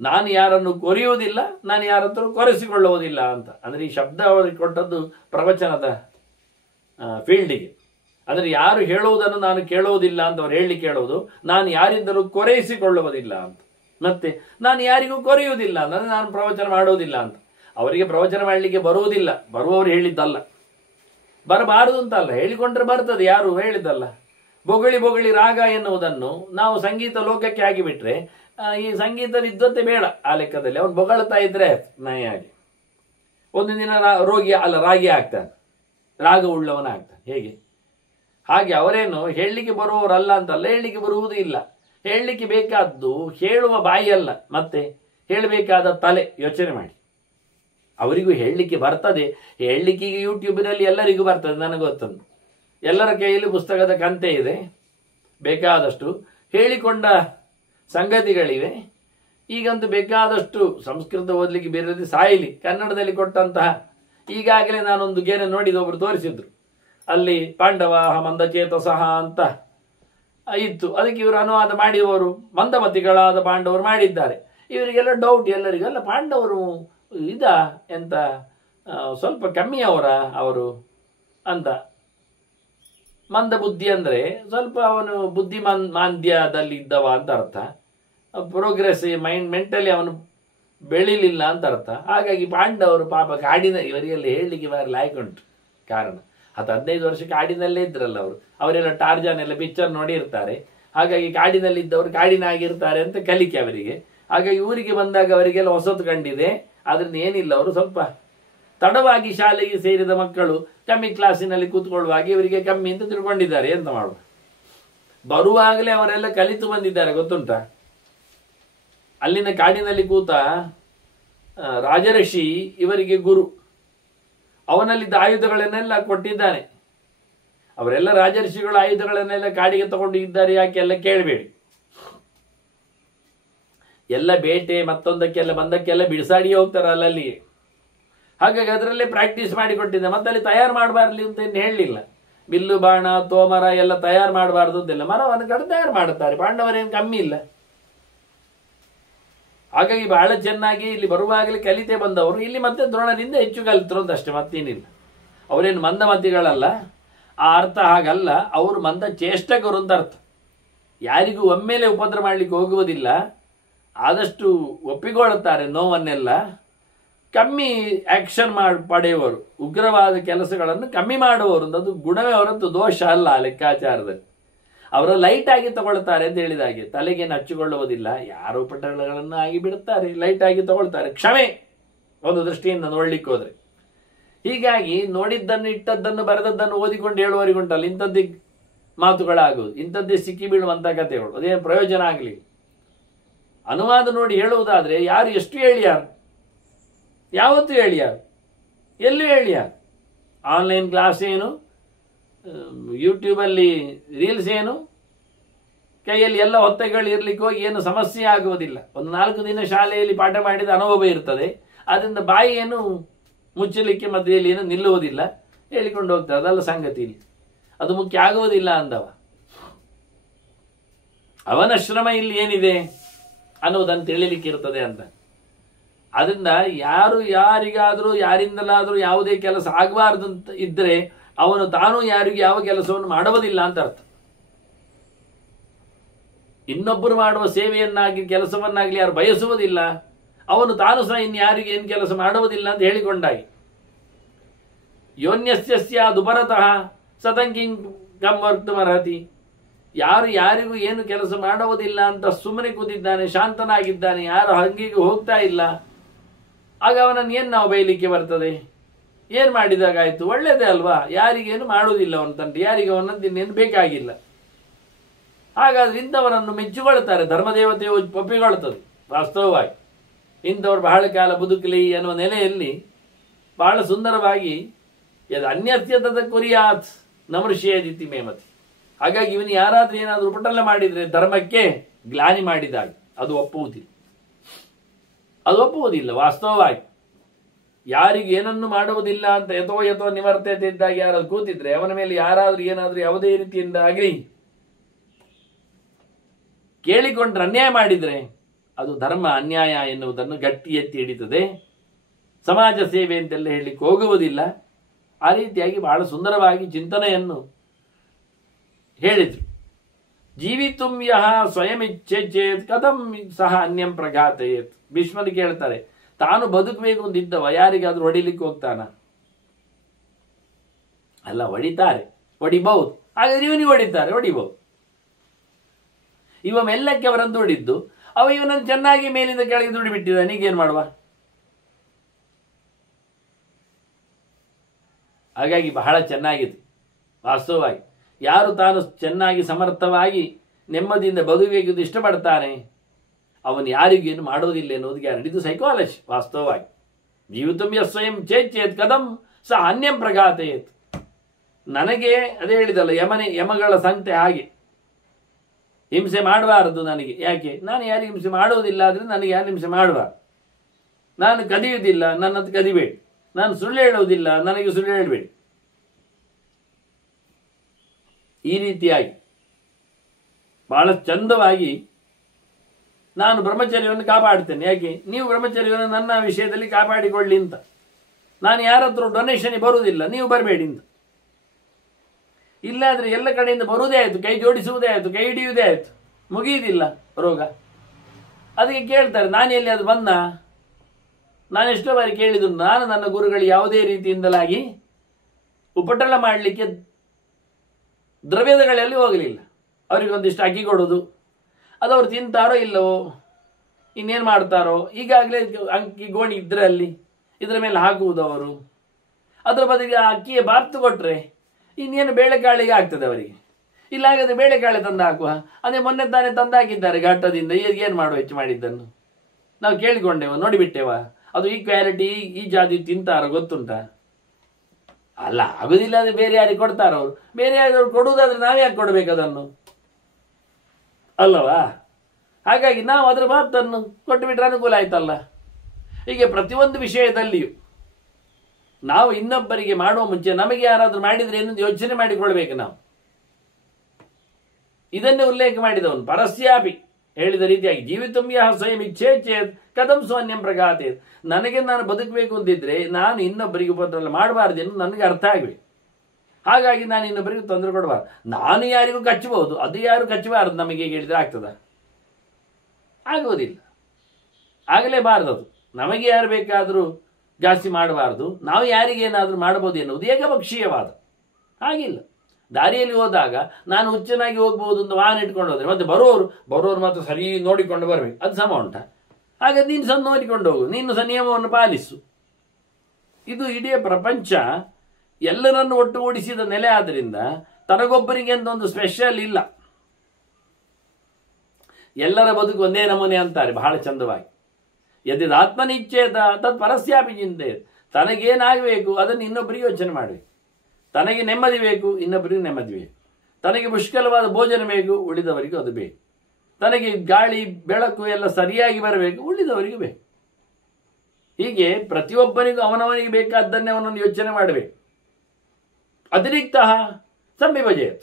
ನಾನು ಯಾರನ್ನು ಕೊರೆಯುವುದಿಲ್ಲ, ನಾನು ಯಾರತ್ರ ಕೊರೆಸಿಕೊಳ್ಳುವುದಿಲ್ಲ ಅಂತ. ಅಂದ್ರೆ ಈ ಶಬ್ದ ಅವರಿಗೆ ಕೊಟ್ಟದ್ದು ಪ್ರವಚನದ ಫೀಲ್ಡಿಗೆ. ಅಂದ್ರೆ ಯಾರು ಹೇಳುವುದನ್ನು ನಾನು ಕೇಳುವುದಿಲ್ಲ ಅಂತ ಅವ್ರು ಹೇಳಲಿಕ್ಕೆ ಹೇಳುವುದು, ನಾನು ಯಾರಿಂದಲೂ ಕೊರೆಯಿಸಿಕೊಳ್ಳುವುದಿಲ್ಲ ಅಂತ. ಮತ್ತೆ ನಾನು ಯಾರಿಗೂ ಕೊರೆಯುವುದಿಲ್ಲ ಅಂದ್ರೆ ನಾನು ಪ್ರವಚನ ಮಾಡುವುದಿಲ್ಲ ಅಂತ. ಅವರಿಗೆ ಪ್ರವಚನ ಮಾಡಲಿಕ್ಕೆ ಬರುವುದಿಲ್ಲ, ಬರುವವರು ಹೇಳಿದ್ದಲ್ಲ. ಬರಬಾರದು ಅಂತಲ್ಲ, ಹೇಳಿಕೊಂಡ್ರೆ ಬರ್ತದೆ, ಯಾರು ಹೇಳಿದ್ದಲ್ಲ. ಬೊಗಳಿ ಬೊಗಳಿ ರಾಗ ಎನ್ನುವುದನ್ನು ನಾವು ಸಂಗೀತ ಲೋಕಕ್ಕೆ ಆಗಿಬಿಟ್ರೆ ಈ ಸಂಗೀತ ವಿದ್ವತ್ತೆ ಬೇಡ ಆ ಲೆಕ್ಕದಲ್ಲಿ. ಅವನು ಬೊಗಳ್ತಾ ಇದ್ರೆ ನಯಾಗಿ ಒಂದು ದಿನ ರಾಗಿ ಆಗ್ತಾನೆ, ರಾಗ ಉಳ್ಳವನ ಆಗ್ತಾನೆ. ಹೇಗೆ? ಹಾಗೆ ಅವರೇನು ಹೇಳಲಿಕ್ಕೆ ಬರುವವರಲ್ಲ ಅಂತಲ್ಲ, ಹೇಳಲಿಕ್ಕೆ ಬರುವುದೂ ಇಲ್ಲ. ಹೇಳಲಿಕ್ಕೆ ಬೇಕಾದ್ದು ಹೇಳುವ ಬಾಯಿಯಲ್ಲ, ಮತ್ತೆ ಹೇಳಬೇಕಾದ ತಲೆ. ಯೋಚನೆ ಮಾಡಿ, ಅವರಿಗೂ ಹೇಳಲಿಕ್ಕೆ ಬರ್ತದೆ. ಹೇಳಲಿಕ್ಕೆ ಈಗ ಯೂಟ್ಯೂಬಿನಲ್ಲಿ ಎಲ್ಲರಿಗೂ ಬರ್ತದೆ, ನನಗೆ ಗೊತ್ತಂದು. ಎಲ್ಲರ ಕೈಯಲ್ಲಿ ಪುಸ್ತಕದ ಕಂತೆ ಇದೆ, ಬೇಕಾದಷ್ಟು ಹೇಳಿಕೊಂಡ ಸಂಗತಿಗಳಿವೆ. ಈಗಂತೂ ಬೇಕಾದಷ್ಟು ಸಂಸ್ಕೃತ ಓದಲಿಕ್ಕೆ ಬೇರೆ ಸಾಯಿಲಿ, ಕನ್ನಡದಲ್ಲಿ ಕೊಟ್ಟಂತಹ ಈಗಾಗಲೇ ನಾನೊಂದು ಗೇನೆ ನೋಡಿದ, ಒಬ್ರು ತೋರಿಸಿದ್ರು. ಅಲ್ಲಿ ಪಾಂಡವಾಹ ಮಂದಚೇತಸಃ ಅಂತ ಇತ್ತು. ಅದಕ್ಕೆ ಇವರು ಅನುವಾದ ಮಾಡಿದವರು ಮಂದಮತಿಗಳಾದ ಪಾಂಡವರು ಮಾಡಿದ್ದಾರೆ. ಇವರಿಗೆಲ್ಲ ಡೌಟ್, ಎಲ್ಲರಿಗೆಲ್ಲ ಪಾಂಡವರು ಎಂತ ಸ್ವಲ್ಪ ಕಮ್ಮಿ ಅವರು ಅಂತ. ಮಂದ ಬುದ್ಧಿ ಅಂದರೆ ಸ್ವಲ್ಪ ಅವನು ಮಾಂದ್ಯದಲ್ಲಿ ಇದ್ದವ ಅಂತ ಅರ್ಥ. ಪ್ರೋಗ್ರೆಸ್ ಮೆಂಟಲಿ ಅವನು ಬೆಳಿಲಿಲ್ಲ ಅಂತ ಅರ್ಥ. ಹಾಗಾಗಿ ಪಾಂಡವರು ಪಾಪ ಕಾಡಿನ, ಇವರಿಗೆಲ್ಲ ಹೇಳಲಿಕ್ಕೆ ಬಾರಿ ಲಾಯ್ಕ್ ಉಂಟು. ಕಾರಣ 10-15 ವರ್ಷ ಕಾಡಿನಲ್ಲೇ ಇದ್ರಲ್ಲ ಅವರೆಲ್ಲ ಟಾರ್ಜಾನ್ ಎಲ್ಲ ಪಿಕ್ಚರ್ ನೋಡಿರ್ತಾರೆ. ಹಾಗಾಗಿ ಕಾಡಿನಲ್ಲಿ ಇದ್ದವರು ಕಾಡಿನಾಗಿರ್ತಾರೆ ಅಂತ ಕಲಿಕೆ ಅವರಿಗೆ. ಹಾಗಾಗಿ ಊರಿಗೆ ಬಂದಾಗ ಅವರಿಗೆಲ್ಲ ಹೊಸತು ಕಂಡಿದೆ. ಆದ್ರಿಂದ ಏನಿಲ್ಲ, ಅವರು ಸ್ವಲ್ಪ ತಡವಾಗಿ ಶಾಲೆಗೆ ಸೇರಿದ ಮಕ್ಕಳು ಕಮ್ಮಿ ಕ್ಲಾಸಿನಲ್ಲಿ ಕೂತ್ಕೊಳ್ಳುವಾಗ ಇವರಿಗೆ ಕಮ್ಮಿ ಅಂತ ತಿಳ್ಕೊಂಡಿದ್ದಾರೆ. ಎಂತ ಮಾಡುವ, ಬರುವಾಗಲೇ ಅವರೆಲ್ಲ ಕಲಿತು ಬಂದಿದ್ದಾರೆ, ಗೊತ್ತುಂಟ. ಅಲ್ಲಿನ ಕಾಡಿನಲ್ಲಿ ಕೂತ ರಾಜಋಷಿ ಇವರಿಗೆ ಗುರು. ಅವನಲ್ಲಿದ್ದ ಆಯುಧಗಳನ್ನೆಲ್ಲ ಕೊಟ್ಟಿದ್ದಾನೆ. ಅವರೆಲ್ಲ ರಾಜಋಷಿಗಳು ಆಯುಧಗಳನ್ನೆಲ್ಲ ಕಾಡಿಗೆ ತಗೊಂಡು ಇದ್ದಾರೆ. ಯಾಕೆ ಎಲ್ಲ ಕೇಳಬೇಡಿ. ಎಲ್ಲ ಬೇಟೆ ಮತ್ತೊಂದಕ್ಕೆಲ್ಲ ಬಂದಕ್ಕೆಲ್ಲ ಬಿಡಿಸಾಡಿಯೇ ಹೋಗ್ತಾರೆ ಅಲ್ಲಲ್ಲಿಯೇ. ಹಾಗಾಗಿ ಅದರಲ್ಲೇ ಪ್ರಾಕ್ಟೀಸ್ ಮಾಡಿಕೊಟ್ಟಿದ್ದೆ. ಮತ್ತೆ ಅಲ್ಲಿ ತಯಾರು ಮಾಡಬಾರ್ಲಿ ಅಂತ ಏನು ಹೇಳಲಿಲ್ಲ. ಬಿಲ್ಲು ಬಾಣ ತೋಮರ ಎಲ್ಲ ತಯಾರು ಮಾಡಬಾರ್ದು ಅಂತಿಲ್ಲ. ಮರವನ್ನು ಕಡೆ ತಯಾರು ಮಾಡುತ್ತಾರೆ. ಪಾಂಡವರೇನು ಕಮ್ಮಿ ಇಲ್ಲ. ಹಾಗಾಗಿ ಬಹಳ ಚೆನ್ನಾಗಿ ಇಲ್ಲಿ ಬರುವಾಗಲೇ ಕಲಿತೆ ಬಂದವರು ಇಲ್ಲಿ ಮತ್ತೆ ದ್ರೋಣರಿಂದ ಹೆಚ್ಚು ಕಲಿತರು ಅಂತ ಅಷ್ಟೇ, ಮತ್ತೇನಿಲ್ಲ. ಅವರೇನು ಮಂದಮತಿಗಳಲ್ಲ, ಆ ಅರ್ಥ ಹಾಗಲ್ಲ. ಅವರು ಮಂದ ಚೇಷ್ಟಕರು ಅಂತ ಅರ್ಥ. ಯಾರಿಗೂ ಒಮ್ಮೆಲೆ ಉಪದ್ರ ಮಾಡಲಿಕ್ಕೆ ಹೋಗುವುದಿಲ್ಲ, ಆದಷ್ಟು ಒಪ್ಪಿಕೊಳ್ಳುತ್ತಾರೆ ನೋವನ್ನೆಲ್ಲ. ಕಮ್ಮಿ ಆಕ್ಷನ್ ಪಡೆಯುವರು, ಉಗ್ರವಾದ ಕೆಲಸಗಳನ್ನು ಕಮ್ಮಿ ಮಾಡುವವರು. ಅದು ಗುಣವೇ ಹೊರತು ದೋಷ ಅಲ್ಲ ಆ ಲೆಕ್ಕಾಚಾರದಲ್ಲಿ. ಅವರ ಲೈಟ್ ಆಗಿ ತಗೊಳ್ತಾರೆ ಅಂತ ಹೇಳಿದ ಹಾಗೆ, ತಲೆಗೇನು ಹಚ್ಚಿಕೊಳ್ಳುವುದಿಲ್ಲ. ಯಾರು ಪಟಗಳನ್ನು ಆಗಿ ಬಿಡುತ್ತಾರೆ, ಲೈಟ್ ಆಗಿ ತಗೊಳ್ತಾರೆ. ಕ್ಷಮೆ ಒಂದು ದೃಷ್ಟಿಯಿಂದ ನೋಡ್ಲಿಕ್ಕೆ ಹೋದ್ರೆ. ಹೀಗಾಗಿ ನೋಡಿದ್ದನ್ನು ಇಟ್ಟದ್ದನ್ನು ಬರೆದದ್ದನ್ನು ಓದಿಕೊಂಡು ಹೇಳುವವರಿಗುಂಟಲ್ಲ ಇಂಥದ್ದೇ ಮಾತುಗಳಾಗುವುದು, ಇಂಥದ್ದೇ ಸಿಕ್ಕಿ ಬೀಳುವಂತ ಕಥೆಗಳು. ಅದೇನು ಪ್ರಯೋಜನ ಆಗಲಿ. ಅನುವಾದ ನೋಡಿ ಹೇಳುವುದಾದ್ರೆ ಯಾರು ಎಷ್ಟು ಹೇಳಿಯಾರು, ಯಾವತ್ತೂ ಹೇಳಿಯಾರು, ಎಲ್ಲೂ ಹೇಳಿಯಾರು. ಆನ್ಲೈನ್ ಕ್ಲಾಸ್ ಏನು, ಯೂಟ್ಯೂಬಲ್ಲಿ ರೀಲ್ಸ್ ಏನು, ಕೈಯಲ್ಲಿ ಎಲ್ಲ ಹೊತ್ತೆಗಳು ಇರ್ಲಿಕ್ಕೆ ಹೋಗಿ ಏನು ಸಮಸ್ಯೆ ಆಗುವುದಿಲ್ಲ. ಒಂದು 4 ದಿನ ಶಾಲೆಯಲ್ಲಿ ಪಾಠ ಮಾಡಿದ ಅನುಭವ ಇರ್ತದೆ. ಅದರಿಂದ ಬಾಯಿ ಏನು ಮುಚ್ಚಲಿಕ್ಕೆ ಮಧ್ಯೆಯಲ್ಲಿ ಏನು ನಿಲ್ಲುವುದಿಲ್ಲ, ಹೇಳಿಕೊಂಡು ಹೋಗ್ತಾರೆ. ಅದಲ್ಲ ಸಂಗತಿ. ಇಲ್ಲಿ ಅದು ಮುಖ್ಯ ಆಗುವುದಿಲ್ಲ ಅಂದವ. ಅವನ ಶ್ರಮ ಇಲ್ಲಿ ಏನಿದೆ ಅನ್ನೋದನ್ನು ತಿಳಿಲಿಕ್ಕೆ ಇರ್ತದೆ ಅಂತ. ಅದರಿಂದ ಯಾರು ಯಾರಿಗಾದರೂ ಯಾರಿಂದಲಾದರೂ ಯಾವುದೇ ಕೆಲಸ ಆಗಬಾರ್ದು ಅಂತ ಇದ್ರೆ ಅವನು ತಾನು ಯಾರಿಗೂ ಯಾವ ಕೆಲಸವನ್ನು ಮಾಡುವುದಿಲ್ಲ ಅಂತ ಅರ್ಥ. ಇನ್ನೊಬ್ಬರು ಮಾಡುವ ಸೇವೆಯನ್ನಾಗಿ ಕೆಲಸವನ್ನಾಗಲಿ ಯಾರು ಬಯಸುವುದಿಲ್ಲ, ಅವನು ತಾನು ಸಹ ಇನ್ಯಾರಿಗೆ ಏನು ಕೆಲಸ ಮಾಡುವುದಿಲ್ಲ ಅಂತ ಹೇಳಿಕೊಂಡಾಗಿ. ಯೋನ್ಯಸ್ಯ ದುಪರತಃ ಸದಂಗಿಂ ಕರ್ಮರ್ಹತಿ. ಯಾರು ಯಾರಿಗೂ ಏನು ಕೆಲಸ ಮಾಡುವುದಿಲ್ಲ ಅಂತ ಸುಮ್ಮನೆ ಕೂತಿದ್ದಾನೆ, ಶಾಂತನಾಗಿದ್ದಾನೆ, ಯಾರು ಹಂಗಿಗೆ ಹೋಗ್ತಾ ಇಲ್ಲ, ಆಗ ಅವನನ್ನು ಏನು ನಾವು ಬೈಲಿಕ್ಕೆ ಬರ್ತದೆ? ಏನು ಮಾಡಿದಾಗಾಯ್ತು? ಒಳ್ಳೇದೇ ಅಲ್ವಾ? ಯಾರಿಗೇನು ಮಾಡುವುದಿಲ್ಲ ಅವನ ತಂಟೆ, ಯಾರಿಗೆ ಅವನಂತ ಇನ್ನೇನು ಬೇಕಾಗಿಲ್ಲ. ಹಾಗಾದ್ರೆ ಇಂಥವರನ್ನು ಮೆಚ್ಚಿಕೊಳ್ತಾರೆ, ಧರ್ಮದೇವತೆಯು ಒಪ್ಪಿಕೊಳ್ತದೆ. ವಾಸ್ತವವಾಗಿ ಇಂಥವ್ರು ಬಹಳ ಕಾಲ ಬದುಕಲಿ ಅನ್ನುವ ನೆಲೆಯಲ್ಲಿ ಬಹಳ ಸುಂದರವಾಗಿ ಅನ್ಯತ್ಯದ ಕುರಿಯಾತ್ ನಮೃಷೇದಿತಿ ಮೇಮತಿ. ಹಾಗಾಗಿ ಇವನು ಯಾರಾದ್ರೂ ಏನಾದರೂ ಉಪಟಳ ಮಾಡಿದ್ರೆ ಧರ್ಮಕ್ಕೆ ಗ್ಲಾನಿ ಮಾಡಿದಾಗ ಅದು ಒಪ್ಪುವುದಿಲ್ಲ. ವಾಸ್ತವವಾಗಿ ಯಾರಿಗೆ ಏನನ್ನು ಮಾಡುವುದಿಲ್ಲ ಅಂತ ಯಥೋ ನಿವರ್ತತೆ ಇದ್ದಾಗ ಯಾರಾದ್ರು ಕೂತಿದ್ರೆ ಅವನ ಮೇಲೆ ಯಾರಾದ್ರೂ ಏನಾದ್ರೂ ಯಾವುದೇ ರೀತಿಯಿಂದ ಆಗಲಿ ಕೇಳಿಕೊಂಡ್ರೆ ಅನ್ಯಾಯ ಮಾಡಿದ್ರೆ ಅದು ಧರ್ಮ ಅನ್ಯಾಯ ಎನ್ನುವುದನ್ನು ಗಟ್ಟಿ ಎತ್ತಿ ಹಿಡಿತದೆ. ಸಮಾಜ ಸೇವೆ ಅಂತೆಲ್ಲ ಹೇಳಲಿಕ್ಕೆ ಹೋಗುವುದಿಲ್ಲ. ಆ ರೀತಿಯಾಗಿ ಬಹಳ ಸುಂದರವಾಗಿ ಚಿಂತನೆಯನ್ನು ಹೇಳಿದ್ರು. ಜೀವಿತುಂ ಯಹ ಸ್ವಯಮಿಚ್ಛೆ ಚೇತ್ ಕಥಂ ಸಹ ಅನ್ಯಂ ಪ್ರಘಾತಯೇತ್. ಭೀಷ್ಮನಿಗೆ ಕೇಳ್ತಾರೆ, ತಾನು ಬದುಕಬೇಕು ಅಂತಿದ್ದವ ಯಾರಿಗಾದ್ರೂ ಹೊಡಿಲಿಕ್ಕೆ ಹೋಗ್ತಾನ? ಅಲ್ಲ, ಹೊಡಿತಾರೆ, ಹೊಡಿಬಹುದು. ಹಾಗಾದ್ರೆ ಇವನಿಗೆ ಹೊಡಿಬಹುದು. ಇವ ಮೆಲ್ಲಕ್ಕೆ ಅವರನ್ನು ದುಡಿದ್ದು, ಅವ ಇವನನ್ನು ಚೆನ್ನಾಗಿ ಮೇಲಿಂದ ಕೆಳಗೆ ದುಡಿ ಬಿಟ್ಟಿದ್ದಾನೆ. ಈಗೇನು ಮಾಡುವ? ಹಾಗಾಗಿ ಬಹಳ ಚೆನ್ನಾಗಿದೆ. ವಾಸ್ತವವಾಗಿ ಯಾರು ತಾನು ಚೆನ್ನಾಗಿ ಸಮರ್ಥವಾಗಿ ನೆಮ್ಮದಿಯಿಂದ ಬದುಕಬೇಕೆಂದು ಇಷ್ಟಪಡ್ತಾನೆ ಅವನು ಯಾರಿಗೇನು ಮಾಡುವುದಿಲ್ಲ ಎನ್ನುವುದು ಗ್ಯಾರಂಟಿ. ಇದು ಸೈಕಾಲಜಿ. ವಾಸ್ತವವಾಗಿ ಜೀವಿತಂ ಸ್ವಯಂ ಚೇತ್ ಕದಂ ಸಹ ಅನ್ಯಂ ಪ್ರಘಾತಯೇತ್. ನನಗೆ ಅದೇ ಹೇಳಿದಲ್ಲ, ಯಮಗಳ ಸಂಖ್ಯೆ ಹಾಗೆ ಹಿಂಸೆ ಮಾಡಬಾರದು ನನಗೆ. ಯಾಕೆ? ನಾನು ಯಾರಿಗೆ ಹಿಂಸೆ ಮಾಡುವುದಿಲ್ಲ, ಆದರೆ ನನಗೆ ಯಾರು ಹಿಂಸೆ ಮಾಡಬಾರ್ದು. ನಾನು ಕದಿಯುವುದಿಲ್ಲ, ನನ್ನದು ಕದಿಬೇಡಿ. ನಾನು ಸುಳ್ಳು ಹೇಳುವುದಿಲ್ಲ, ನನಗೆ ಸುಳ್ಳು ಹೇಳಬೇಡಿ. ಈ ರೀತಿಯಾಗಿ ಬಹಳ ಚಂದವಾಗಿ ನಾನು ಬ್ರಹ್ಮಚರ್ಯವನ್ನು ಕಾಪಾಡ್ತೇನೆ. ಯಾಕೆ? ನೀವು ಬ್ರಹ್ಮಚರ್ಯವನ್ನು ನನ್ನ ವಿಷಯದಲ್ಲಿ ಕಾಪಾಡಿಕೊಳ್ಳಿ ಅಂತ. ನಾನು ಯಾರತ್ರ ಡೊನೇಷನ್ ಬರುವುದಿಲ್ಲ, ನೀವು ಬರಬೇಡಿ ಅಂತ. ಇಲ್ಲಾದ್ರೆ ಎಲ್ಲ ಕಡೆಯಿಂದ ಬರುವುದೇ ಆಯಿತು, ಕೈ ಜೋಡಿಸುವುದೇ ಆಯಿತು, ಕೈ ಹಿಡಿಯುವುದೇ ಆಯಿತು, ಮುಗಿಯುವುದಿಲ್ಲ ರೋಗ. ಅದಕ್ಕೆ ಕೇಳ್ತಾರೆ, ನಾನು ಎಲ್ಲಿ ಅದು ಬಂದ? ನಾನು ಎಷ್ಟೋ ಬಾರಿ ಕೇಳಿದ್ರು, ನಾನು ನನ್ನ ಗುರುಗಳಿಗೆ ಯಾವುದೇ ರೀತಿಯಿಂದಲಾಗಿ ಉಪಟಳ ಮಾಡಲಿಕ್ಕೆ ದ್ರವ್ಯಗಳಲ್ಲಿ ಹೋಗಲಿಲ್ಲ. ಅವರಿಗೊಂದಿಷ್ಟು ಅಕ್ಕಿ ಕೊಡೋದು, ಅದು ಅವ್ರು ತಿಂತಾರೋ ಇಲ್ಲವೋ, ಇನ್ನೇನು ಮಾಡ್ತಾರೋ, ಈಗಾಗಲೇ ಅಕ್ಕಿ ಗೋಣಿ ಇದ್ರೆ ಅಲ್ಲಿ ಇದರ ಮೇಲೆ ಹಾಕುವುದು ಅವರು. ಅದರ ಬದಲಿಗೆ ಅಕ್ಕಿಯ ಬಾರ್ತು ಕೊಟ್ಟರೆ ಇನ್ನೇನು ಬೇಳೆಕಾಳಿಗೆ ಆಗ್ತದೆ ಅವರಿಗೆ. ಇಲ್ಲ ಹಾಗಾದ್ರೆ ಬೇಳೆಕಾಳೆ ತಂದು ಹಾಕುವ. ಅದೇ ಮೊನ್ನೆ ತಾನೇ ತಂದು ಹಾಕಿದ್ದಾರೆ ಘಾಟದಿಂದ, ಏನು ಮಾಡುವ ಹೆಚ್ಚು ಮಾಡಿದ್ದನ್ನು? ನಾವು ಕೇಳಿಕೊಂಡೆವ, ನೋಡಿಬಿಟ್ಟೆವ, ಅದು ಈ ಕ್ವಾಲಿಟಿ ಈ ಜಾತಿ ತಿಂತಾರ ಗೊತ್ತುಂಟ? ಅಲ್ಲ, ಆಗುದಿಲ್ಲ. ಅದು ಬೇರೆ ಯಾರಿಗೆ ಕೊಡ್ತಾರ ಅವರು? ಬೇರೆ ಯಾರು ಕೊಡುವುದಾದ್ರೆ ನಾವೇ ಯಾಕೆ ಕೊಡಬೇಕು ಅದನ್ನು? ಅಲ್ಲವಾ? ಹಾಗಾಗಿ ನಾವು ಅದರ ಮಾತನ್ನು ಕೊಟ್ಟು ಬಿಟ್ರೆ ಅನುಕೂಲ ಆಯ್ತಲ್ಲ. ಹೀಗೆ ಪ್ರತಿಯೊಂದು ವಿಷಯದಲ್ಲಿಯೂ ನಾವು ಇನ್ನೊಬ್ಬರಿಗೆ ಮಾಡುವ ಮುಂಚೆ ನಮಗೆ ಯಾರಾದ್ರೂ ಮಾಡಿದ್ರೆ ಏನೊಂದು ಯೋಚನೆ ಮಾಡಿಕೊಳ್ಬೇಕು ನಾವು. ಇದನ್ನೇ ಉಲ್ಲೇಖ ಮಾಡಿದವನು ಪರಸ್ಯಾಪಿ ಹೇಳಿದ ರೀತಿಯಾಗಿ ಜೀವಿತಂ ಯಹ ಸ್ವಯಂ ಇಚ್ಛೆ ಚೇತ್ ಕಥಂ ಸ್ವನ್ಯಂ ಪ್ರಘಾತೇತ್. ನನಗೆ ನಾನು ಬದುಕಬೇಕು ಅಂತಿದ್ರೆ ನಾನು ಇನ್ನೊಬ್ಬರಿಗೆ ಉಪದ್ರ ಮಾಡಬಾರ್ದು ಎಂದು ನನಗೆ ಅರ್ಥ ಆಗಬೇಕು. ಹಾಗಾಗಿ ನಾನು ಇನ್ನೊಬ್ಬರಿಗೆ ತೊಂದರೆ ಕೊಡಬಾರ್ದು. ನಾನು ಯಾರಿಗೂ ಕಚ್ಚಬಹುದು, ಅದು ಯಾರು ಕಚ್ಚಬಾರದು ನಮಗೆ ಹೇಳಿದ್ರೆ ಆಗ್ತದ? ಆಗುವುದಿಲ್ಲ, ಆಗಲೇಬಾರದು. ಅದು ನಮಗೆ ಯಾರು ಬೇಕಾದರೂ ಜಾಸ್ತಿ ಮಾಡಬಾರ್ದು, ನಾವು ಯಾರಿಗೇನಾದರೂ ಮಾಡಬಹುದು ಎನ್ನುವುದು ಏಕಪಕ್ಷೀಯವಾದ. ಹಾಗಿಲ್ಲ. ದಾರಿಯಲ್ಲಿ ಹೋದಾಗ ನಾನು ಹುಚ್ಚನಾಗಿ ಹೋಗ್ಬೋದು ಅಂತ ವಾಹನ ಇಟ್ಕೊಂಡು ಹೋದ್ರೆ ಮತ್ತೆ ಬರೋರು ಮಾತ್ರ ಸರಿ ನೋಡಿಕೊಂಡು ಬರಬೇಕು, ಅದು ಸಮ ಉಂಟ? ಹಾಗೆ ನೀನು ಸಹ ನೋಡಿಕೊಂಡು ಹೋಗು, ನೀನು ಸಹ ನಿಯಮವನ್ನು ಪಾಲಿಸು. ಇದು ಇಡೀ ಪ್ರಪಂಚ ಎಲ್ಲರನ್ನು ಒಟ್ಟುಗೂಡಿಸಿದ ನೆಲೆ ಆದ್ದರಿಂದ ತನಗೊಬ್ಬರಿಗೆ ಅಂತ ಒಂದು ಸ್ಪೆಷಲ್ ಇಲ್ಲ. ಎಲ್ಲರ ಬದುಕು ಒಂದೇ ನಮೂನೆ ಅಂತಾರೆ ಬಹಳ ಚಂದವಾಗಿ. ಯದಿದ್ ಆತ್ಮನಿಚ್ಛೇದ ತತ್ ಪರಸ್ಯಾಪಿ ಚಿಂತೆ. ತನಗೇನಾಗಬೇಕು ಅದನ್ನು ಇನ್ನೊಬ್ಬರಿಗೆ ಯೋಚನೆ ಮಾಡಬೇಕು. ತನಗೆ ನೆಮ್ಮದಿ ಬೇಕು, ಇನ್ನೊಬ್ಬರಿಗೆ ನೆಮ್ಮದಿ ಬೇಕು. ತನಗೆ ಮುಷ್ಕಲವಾದ ಭೋಜನ ಬೇಕು, ಉಳಿದವರಿಗೂ ಅದು ಬೇಕು. ತನಗೆ ಗಾಳಿ ಬೆಳಕು ಎಲ್ಲ ಸರಿಯಾಗಿ ಬರಬೇಕು, ಉಳಿದವರಿಗೂ ಬೇಕು. ಹೀಗೆ ಪ್ರತಿಯೊಬ್ಬನಿಗೂ ಅವನವನಿಗೆ ಬೇಕಾದ್ದನ್ನೇ ಅವನನ್ನು ಯೋಚನೆ ಮಾಡಬೇಕು. ಅತಿರಿಕ್ತ ಸಂವಿಭಜಯತ್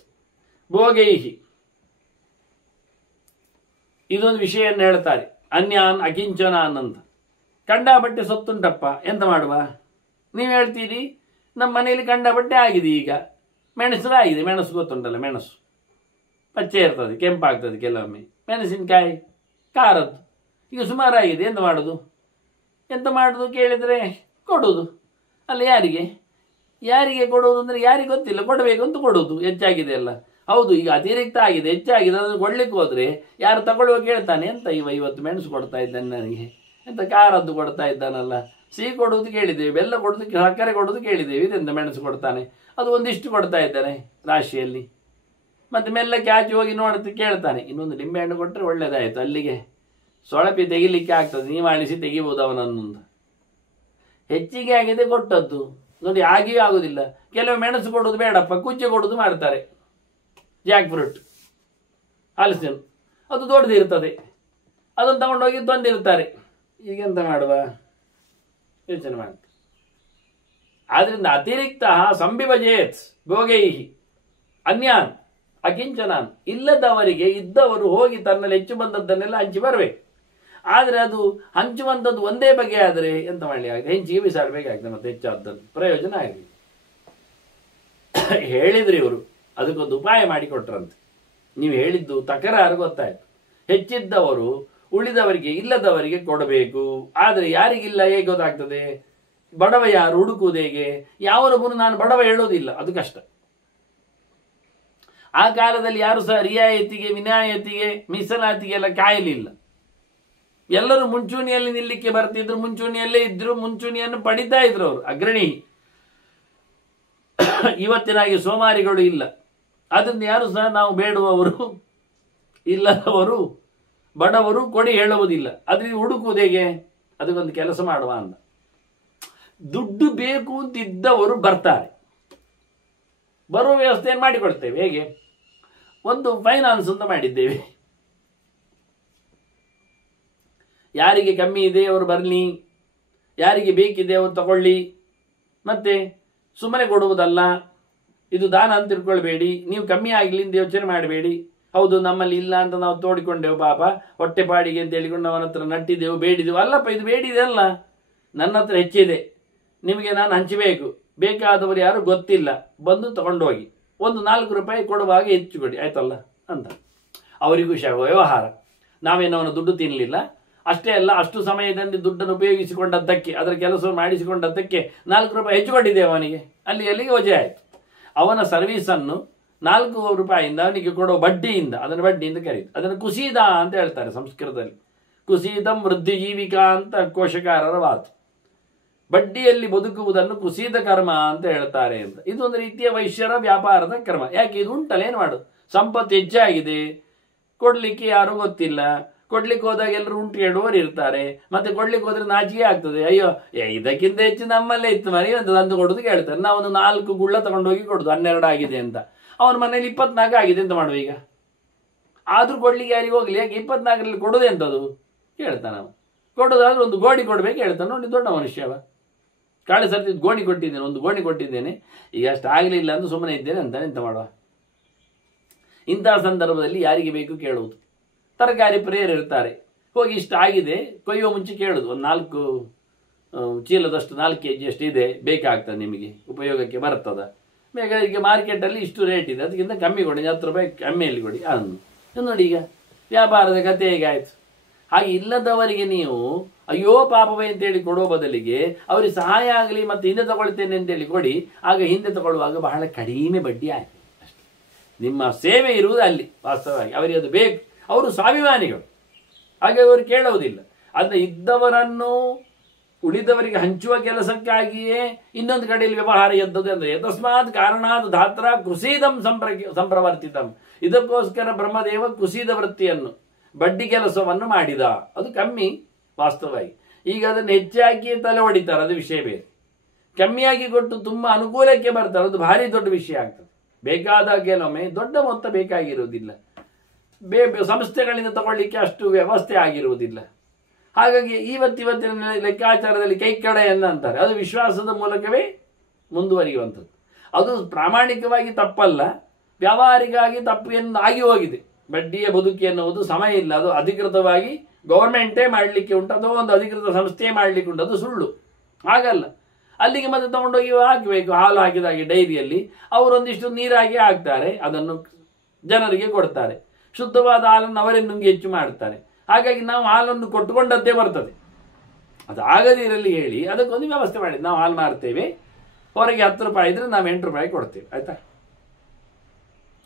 ಭೋಗೈಹಿ. ಇದೊಂದು ವಿಷಯನ್ನು ಹೇಳ್ತಾರೆ. ಅನ್ಯಾನ್ ಅಕಿಂಚನಾನ್ ಅಂತ. ಕಂಡಾಬಟ್ಟೆ ಸೊತ್ತುಂಟಪ್ಪ, ಎಂತ ಮಾಡುವ? ನೀವು ಹೇಳ್ತೀರಿ ನಮ್ಮ ಮನೆಯಲ್ಲಿ ಕಂಡಾಬಟ್ಟೆ ಆಗಿದೆ. ಈಗ ಮೆಣಸು ಗೊತ್ತುಂಟಲ್ಲ, ಮೆಣಸು ಪಚ್ಚೆ ಇರ್ತದೆ, ಕೆಂಪಾಗ್ತದೆ ಕೆಲವೊಮ್ಮೆ. ಮೆಣಸಿನಕಾಯಿ ಖಾರದ್ದು ಈಗ ಸುಮಾರಾಗಿದೆ, ಎಂತ ಮಾಡೋದು ಕೇಳಿದರೆ ಕೊಡೋದು. ಅಲ್ಲ, ಯಾರಿಗೆ ಕೊಡೋದು ಅಂದರೆ ಯಾರಿಗೆ ಗೊತ್ತಿಲ್ಲ, ಕೊಡಬೇಕು ಅಂತ ಕೊಡೋದು. ಹೆಚ್ಚಾಗಿದೆ ಅಲ್ಲ, ಹೌದು, ಈಗ ಅತಿರಿಕ್ತ ಆಗಿದೆ, ಹೆಚ್ಚಾಗಿದೆ, ಅದನ್ನು ಕೊಡ್ಲಿಕ್ಕೆ ಹೋದರೆ ಯಾರು ತಗೊಳ್ಳುವ ಕೇಳ್ತಾನೆ, ಎಂತ ಇವತ್ತು ಮೆಣಸು ಕೊಡ್ತಾ ಇದ್ದಾನೆ ನನಗೆ, ಎಂತ ಖಾರದ್ದು ಕೊಡ್ತಾ ಇದ್ದಾನಲ್ಲ, ಸಿಹಿ ಕೊಡೋದು ಕೇಳಿದ್ದೇವೆ, ಬೆಲ್ಲ ಕೊಡೋದು, ಸಕ್ಕರೆ ಕೊಡೋದು ಕೇಳಿದ್ದೇವೆ, ಇದೆಂತ ಮೆಣಸು ಕೊಡ್ತಾನೆ, ಅದು ಒಂದಿಷ್ಟು ಕೊಡ್ತಾ ಇದ್ದಾನೆ ರಾಶಿಯಲ್ಲಿ. ಮತ್ತು ಮೆಲ್ಲಕ್ಕೆ ಆಚೆ ಹೋಗಿ ನೋಡುತ್ತೆ, ಕೇಳ್ತಾನೆ, ಇನ್ನೊಂದು ನಿಂಬೆಹಣ್ಣು ಕೊಟ್ಟರೆ ಒಳ್ಳೇದಾಯಿತು, ಅಲ್ಲಿಗೆ ಸೊಳಪಿ ತೆಗಿಲಿಕ್ಕೆ ಆಗ್ತದೆ, ನೀವು ಅಳಿಸಿ ತೆಗಿಬೋದು ಅವನನ್ನೊಂದು. ಹೆಚ್ಚಿಗೆ ಆಗಿದೆ ಕೊಟ್ಟದ್ದು ನೋಡಿ, ಆಗಿಯೂ ಆಗೋದಿಲ್ಲ. ಕೆಲವು ಮೆಣಸು ಕೊಡೋದು ಬೇಡಪ್ಪ, ಕುಚ್ಚೆ ಕೊಡೋದು ಮಾಡ್ತಾರೆ. ಜಾಕ್ ಫ್ರೂಟ್, ಹಲಸಿನ, ಅದು ದೊಡ್ಡದಿರ್ತದೆ, ಅದನ್ನು ತಗೊಂಡೋಗಿ ತಂದಿರ್ತಾರೆ. ಈಗೆಂತ ಮಾಡುವ ಯೋಚನೆ ಮಾಡ್ತಾರೆ. ಆದ್ರಿಂದ ಅತಿರಿಕ್ತ ಸಂವಿಭಜಯತ್ ಭೋಗೈಹಿ ಅನ್ಯಾನ್ ಅಕಿಂಚನಾನ್. ಇಲ್ಲದವರಿಗೆ ಇದ್ದವರು ಹೋಗಿ ತನ್ನಲ್ಲಿ ಹೆಚ್ಚು ಬಂದದ್ದನ್ನೆಲ್ಲ ಹಂಚಿ ಬರಬೇಕು. ಆದರೆ ಅದು ಹಂಚುವಂಥದ್ದು ಒಂದೇ ಬಗೆ ಆದರೆ ಎಂತ ಮಾಡಲಿ ಆಗಿದೆ, ಹೆಂಚಿಗೆ ಬಿಸಾಡಬೇಕಾಗ್ತದೆ. ಮತ್ತೆ ಹೆಚ್ಚಾದದ್ದು ಪ್ರಯೋಜನ ಆಗಲಿ. ಹೇಳಿದ್ರಿ ಇವರು, ಅದಕ್ಕೊಂದು ಉಪಾಯ ಮಾಡಿಕೊಟ್ರಂತೆ. ನೀವು ಹೇಳಿದ್ದು ತಕರಾರು ಗೊತ್ತಾಯ್ತು. ಹೆಚ್ಚಿದ್ದವರು ಉಳಿದವರಿಗೆ ಇಲ್ಲದವರಿಗೆ ಕೊಡಬೇಕು. ಆದರೆ ಯಾರಿಗಿಲ್ಲ ಹೇಗೆ ಗೊತ್ತಾಗ್ತದೆ? ಬಡವ ಯಾರು ಹುಡುಕುವುದು ಹೇಗೆ? ಯಾವರೊಬ್ಬನು ನಾನು ಬಡವ ಹೇಳೋದಿಲ್ಲ, ಅದು ಕಷ್ಟ. ಆ ಕಾಲದಲ್ಲಿ ಯಾರು ಸಹ ರಿಯಾಯತಿಗೆ, ವಿನಾಯತಿಗೆ, ಮೀಸಲಾತಿಗೆ ಎಲ್ಲ ಕಾಯಲಿಲ್ಲ. ಎಲ್ಲರೂ ಮುಂಚೂಣಿಯಲ್ಲಿ ನಿಲ್ಲಿಕ್ಕೆ ಬರ್ತಿದ್ರು, ಮುಂಚೂಣಿಯಲ್ಲೇ ಇದ್ರು, ಮುಂಚೂಣಿಯನ್ನು ಪಡಿತಾ ಇದ್ರು ಅವರು, ಅಗ್ರಣಿ. ಇವತ್ತಿನಾಗಿ ಸೋಮಾರಿಗಳು ಇಲ್ಲ. ಅದರಿಂದ ಯಾರು ಸಹ ನಾವು ಬೇಡುವವರು, ಇಲ್ಲದವರು, ಬಡವರು ಕೊಡಿ ಹೇಳುವುದಿಲ್ಲ. ಅದರಿಂದ ಹುಡುಕುವುದು ಹೇಗೆ? ಅದಕ್ಕೊಂದು ಕೆಲಸ ಮಾಡುವ ಅಂದ. ದುಡ್ಡು ಬೇಕು ಅಂತಿದ್ದವರು ಬರ್ತಾರೆ, ಬರುವ ವ್ಯವಸ್ಥೆಯನ್ನು ಮಾಡಿಕೊಡ್ತೇವೆ. ಹೇಗೆ? ಒಂದು ಫೈನಾನ್ಸ್ ಅಂತ ಮಾಡಿದ್ದೇವೆ. ಯಾರಿಗೆ ಕಮ್ಮಿ ಇದೆ ಅವರು ಬರಲಿ, ಯಾರಿಗೆ ಬೇಕಿದೆ ಅವರು ತಗೊಳ್ಳಿ. ಮತ್ತೆ ಸುಮ್ಮನೆ ಕೊಡುವುದಲ್ಲ, ಇದು ದಾನ ಅಂತ ತಿಳ್ಕೊಳ್ಬೇಡಿ. ನೀವು ಕಮ್ಮಿ ಆಗಲಿ ಅಂತ ಯೋಚನೆ ಮಾಡಬೇಡಿ. ಹೌದು, ನಮ್ಮಲ್ಲಿ ಇಲ್ಲ ಅಂತ ನಾವು ತೋಡಿಕೊಂಡೆವು, ಪಾಪ ಹೊಟ್ಟೆಪಾಡಿಗೆ ಅಂತ ಹೇಳಿಕೊಂಡು ಅವನ ಹತ್ರ ನಟ್ಟಿದ್ದೆವು, ಬೇಡಿದೆವು. ಅಲ್ಲಪ್ಪ, ಇದು ಬೇಡಿದೆ ಅಲ್ಲ, ನನ್ನ ಹತ್ರ ಹೆಚ್ಚಿದೆ, ನಿಮಗೆ ನಾನು ಹಂಚಬೇಕು. ಬೇಕಾದವರು ಯಾರು ಗೊತ್ತಿಲ್ಲ, ಬಂದು ತಗೊಂಡೋಗಿ ಒಂದು 4 ರೂಪಾಯಿ ಕೊಡುವಾಗ ಹೆಚ್ಚು ಕೊಡಿ, ಆಯ್ತಲ್ಲ ಅಂತ. ಅವರಿಗೂ ವ್ಯವಹಾರ. ನಾವೇನೋ ಅವನ ದುಡ್ಡು ತಿನ್ನಲಿಲ್ಲ, ಅಷ್ಟೇ ಅಲ್ಲ, ಅಷ್ಟು ಸಮಯದಲ್ಲಿ ದುಡ್ಡನ್ನು ಉಪಯೋಗಿಸಿಕೊಂಡದ್ದಕ್ಕೆ, ಅದರ ಕೆಲಸವನ್ನು ಮಾಡಿಸಿಕೊಂಡದ್ದಕ್ಕೆ 4 ರೂಪಾಯಿ ಹೆಚ್ಚು ಕೊಟ್ಟಿದ್ದೇವೆ ಅವನಿಗೆ. ಅಲ್ಲಿಗೆ ವಜೆ ಆಯಿತು. ಅವನ ಸರ್ವೀಸನ್ನು 4 ರೂಪಾಯಿಯಿಂದ ಅವನಿಗೆ ಕೊಡೋ ಬಡ್ಡಿಯಿಂದ, ಅದನ್ನು ಬಡ್ಡಿಯಿಂದ ಕರೀತು. ಅದನ್ನು ಕುಸೀದ ಅಂತ ಹೇಳ್ತಾರೆ ಸಂಸ್ಕೃತದಲ್ಲಿ. ಕುಸೀದಂ ವೃದ್ಧಿ ಜೀವಿಕಾ ಅಂತ ಕೋಶಕಾರರ ಮಾತು. ಬಡ್ಡಿಯಲ್ಲಿ ಬದುಕುವುದನ್ನು ಕುಸೀದ ಕರ್ಮ ಅಂತ ಹೇಳ್ತಾರೆ ಅಂತ. ಇದೊಂದು ರೀತಿಯ ವೈಶ್ಯರ ವ್ಯಾಪಾರದ ಕರ್ಮ. ಯಾಕೆ? ಇದು ಉಂಟಲ್ಲ, ಏನು ಮಾಡು, ಸಂಪತ್ತು ಹೆಚ್ಚಾಗಿದೆ, ಕೊಡ್ಲಿಕ್ಕೆ ಯಾರು ಗೊತ್ತಿಲ್ಲ. ಕೊಡ್ಲಿಕ್ಕೆ ಹೋದಾಗ ಎಲ್ಲರೂ ಉಂಟು ಹೇಳುವವರು ಇರ್ತಾರೆ. ಮತ್ತೆ ಕೊಡ್ಲಿಕ್ಕೆ ಹೋದ್ರೆ ನಾಚಿಕೆ ಆಗ್ತದೆ. ಅಯ್ಯೋ, ಇದಕ್ಕಿಂತ ಹೆಚ್ಚು ನಮ್ಮಲ್ಲೇ ಇತ್ತು ಮರಿ ಅಂತ ತಂದು ಕೊಡೋದು ಕೇಳ್ತಾರೆ. ನಾವು ಒಂದು 4 ಗುಳ್ಳ ತಗೊಂಡೋಗಿ ಕೊಡುದು, 12 ಆಗಿದೆ ಅಂತ. ಅವನ ಮನೇಲಿ 24 ಆಗಿದೆ, ಎಂತ ಮಾಡುವ ಈಗ? ಆದ್ರೂ ಕೊಡ್ಲಿಕ್ಕೆ ಯಾರಿಗೆ ಹೋಗ್ಲಿ, ಯಾಕೆ 24ರಲ್ಲಿ ಕೊಡೋದು ಎಂತದು ಕೇಳ್ತಾನೆ. ನಾವು ಕೊಡೋದಾದ್ರೆ ಒಂದು ಗೋಣಿ ಕೊಡ್ಬೇಕು ಹೇಳ್ತಾನೆ. ನೋಡಿ, ದೊಡ್ಡ ಮನುಷ್ಯವ. ಕಾಳೆ ಸರ್ತಿ ಗೋಣಿ ಕೊಟ್ಟಿದ್ದೇನೆ, ಒಂದು ಗೋಣಿ ಕೊಟ್ಟಿದ್ದೇನೆ, ಈಗ ಅಷ್ಟು ಆಗಲಿಲ್ಲ ಅಂತ ಸುಮ್ಮನೆ ಇದ್ದೇನೆ ಅಂತ. ಎಂತ ಮಾಡುವ? ಇಂತಹ ಸಂದರ್ಭದಲ್ಲಿ ಯಾರಿಗೆ ಬೇಕು ಕೇಳುವುದು. ತರಕಾರಿ ಪ್ರಿಯರು ಇರ್ತಾರೆ, ಹೋಗಿ ಇಷ್ಟ ಆಗಿದೆ ಕೊಯ್ಯುವ ಮುಂಚೆ ಕೇಳುದು, ಒಂದು 4 ಚೀಲದಷ್ಟು 4 kg ಅಷ್ಟು ಇದೆ, ಬೇಕಾಗ್ತದೆ ನಿಮಗೆ, ಉಪಯೋಗಕ್ಕೆ ಬರ್ತದ, ಬೇಕಾದ್ರೆ ಮಾರ್ಕೆಟಲ್ಲಿ ಇಷ್ಟು ರೇಟ್ ಇದೆ, ಅದಕ್ಕಿಂತ ಕಮ್ಮಿ ಕೊಡಿ, 10 ರೂಪಾಯಿ ಕಮ್ಮಿಯಲ್ಲಿ ಕೊಡಿ ಅನ್ನು. ನೋಡಿ, ಈಗ ವ್ಯಾಪಾರದ ಕಥೆ ಹೇಗಾಯ್ತು. ಹಾಗೆ ಇಲ್ಲದವರಿಗೆ ನೀವು ಅಯ್ಯೋ ಪಾಪವೇ ಅಂತೇಳಿ ಕೊಡೋ ಬದಲಿಗೆ ಅವರಿಗೆ ಸಹಾಯ ಆಗಲಿ ಮತ್ತು ಹಿಂದೆ ತಗೊಳ್ತೇನೆ ಅಂತೇಳಿ ಕೊಡಿ. ಆಗ ಹಿಂದೆ ತಗೊಳ್ಳುವಾಗ ಬಹಳ ಕಡಿಮೆ ಬಡ್ಡಿ ಆಯ್ತು ಅಷ್ಟೇ. ನಿಮ್ಮ ಸೇವೆ ಇರುವುದು ಅಲ್ಲಿ. ವಾಸ್ತವವಾಗಿ ಅವರಿಗೆ ಅದು ಬೇಕು, ಅವರು ಸ್ವಾಭಿಮಾನಿಗಳು, ಹಾಗೆ ಅವರು ಕೇಳುವುದಿಲ್ಲ. ಆದರೆ ಇದ್ದವರನ್ನು ಉಳಿದವರಿಗೆ ಹಂಚುವ ಕೆಲಸಕ್ಕಾಗಿಯೇ ಇನ್ನೊಂದು ಕಡೆಯಲ್ಲಿ ವ್ಯವಹಾರ ಎದ್ದದು. ಅಂದರೆ ತಸ್ಮಾತ್ ಕಾರಣಾತ್ ಧಾತ್ರ ಕುಸೀದಂ ಸಂಪ್ರವರ್ತಿತಂ. ಇದಕ್ಕೋಸ್ಕರ ಬ್ರಹ್ಮದೇವ ಕುಸೀದ ವೃತ್ತಿಯನ್ನು, ಬಡ್ಡಿ ಕೆಲಸವನ್ನು ಮಾಡಿದ. ಅದು ಕಮ್ಮಿ ವಾಸ್ತವವಾಗಿ. ಈಗ ಅದನ್ನು ಹೆಚ್ಚಾಗಿ ತಲೆ ಹೊಡಿತಾರೆ, ಅದು ವಿಷಯ ಬೇರೆ. ಕಮ್ಮಿಯಾಗಿ ಕೊಟ್ಟು ತುಂಬ ಅನುಕೂಲಕ್ಕೆ ಬರ್ತಾರೆ, ಅದು ಭಾರಿ ದೊಡ್ಡ ವಿಷಯ ಆಗ್ತದೆ. ಬೇಕಾದಾಗ ಕೆಲವೊಮ್ಮೆ ದೊಡ್ಡ ಮೊತ್ತ ಬೇಕಾಗಿರುವುದಿಲ್ಲ, ಸಂಸ್ಥೆಗಳಿಂದ ತಗೊಳ್ಳಿಕ್ಕೆ ಅಷ್ಟು ವ್ಯವಸ್ಥೆ ಆಗಿರುವುದಿಲ್ಲ. ಹಾಗಾಗಿ ಇವತ್ತಿನ ಲೆಕ್ಕಾಚಾರದಲ್ಲಿ ಕೈಕಡೆಯನ್ನು ಅಂತಾರೆ. ಅದು ವಿಶ್ವಾಸದ ಮೂಲಕವೇ ಮುಂದುವರಿಯುವಂಥದ್ದು. ಅದು ಪ್ರಾಮಾಣಿಕವಾಗಿ ತಪ್ಪಲ್ಲ, ವ್ಯಾವಹಾರಿಕವಾಗಿ ತಪ್ಪು ಆಗಿ ಹೋಗಿದೆ. ಬಡ್ಡಿಯ ಬದುಕಿ ಎನ್ನುವುದು ಸಮಯ ಇಲ್ಲ. ಅದು ಅಧಿಕೃತವಾಗಿ ಗೌರ್ಮೆಂಟೇ ಮಾಡಲಿಕ್ಕೆ ಉಂಟು, ಅಥವಾ ಒಂದು ಅಧಿಕೃತ ಸಂಸ್ಥೆ ಮಾಡಲಿಕ್ಕೆ ಉಂಟು. ಅದು ಸುಳ್ಳು, ಹಾಗಲ್ಲ. ಅಲ್ಲಿಗೆ ಮತ್ತೆ ತಗೊಂಡೋಗಿ ಹಾಕಬೇಕು. ಹಾಲು ಹಾಕಿದಾಗೆ ಡೈರಿಯಲ್ಲಿ ಅವರೊಂದಿಷ್ಟು ನೀರಾಗಿ ಹಾಕ್ತಾರೆ, ಅದನ್ನು ಜನರಿಗೆ ಕೊಡ್ತಾರೆ. ಶುದ್ಧವಾದ ಹಾಲನ್ನು ಅವರೇ ನುಂಗಿ ಹೆಚ್ಚು ಮಾಡ್ತಾರೆ. ಹಾಗಾಗಿ ನಾವು ಹಾಲನ್ನು ಕೊಟ್ಟುಕೊಂಡದ್ದೇ ಬರ್ತದೆ. ಅದು ಆಗದಿರಲಿ ಹೇಳಿ ಅದಕ್ಕೊಂದು ವ್ಯವಸ್ಥೆ ಮಾಡಿ. ನಾವು ಹಾಲು ಮಾರ್ತೇವೆ, ಹೊರಗೆ 10 ರೂಪಾಯಿ ಇದ್ರೆ ನಾವು 8 ರೂಪಾಯಿ ಕೊಡ್ತೇವೆ, ಆಯ್ತಾ?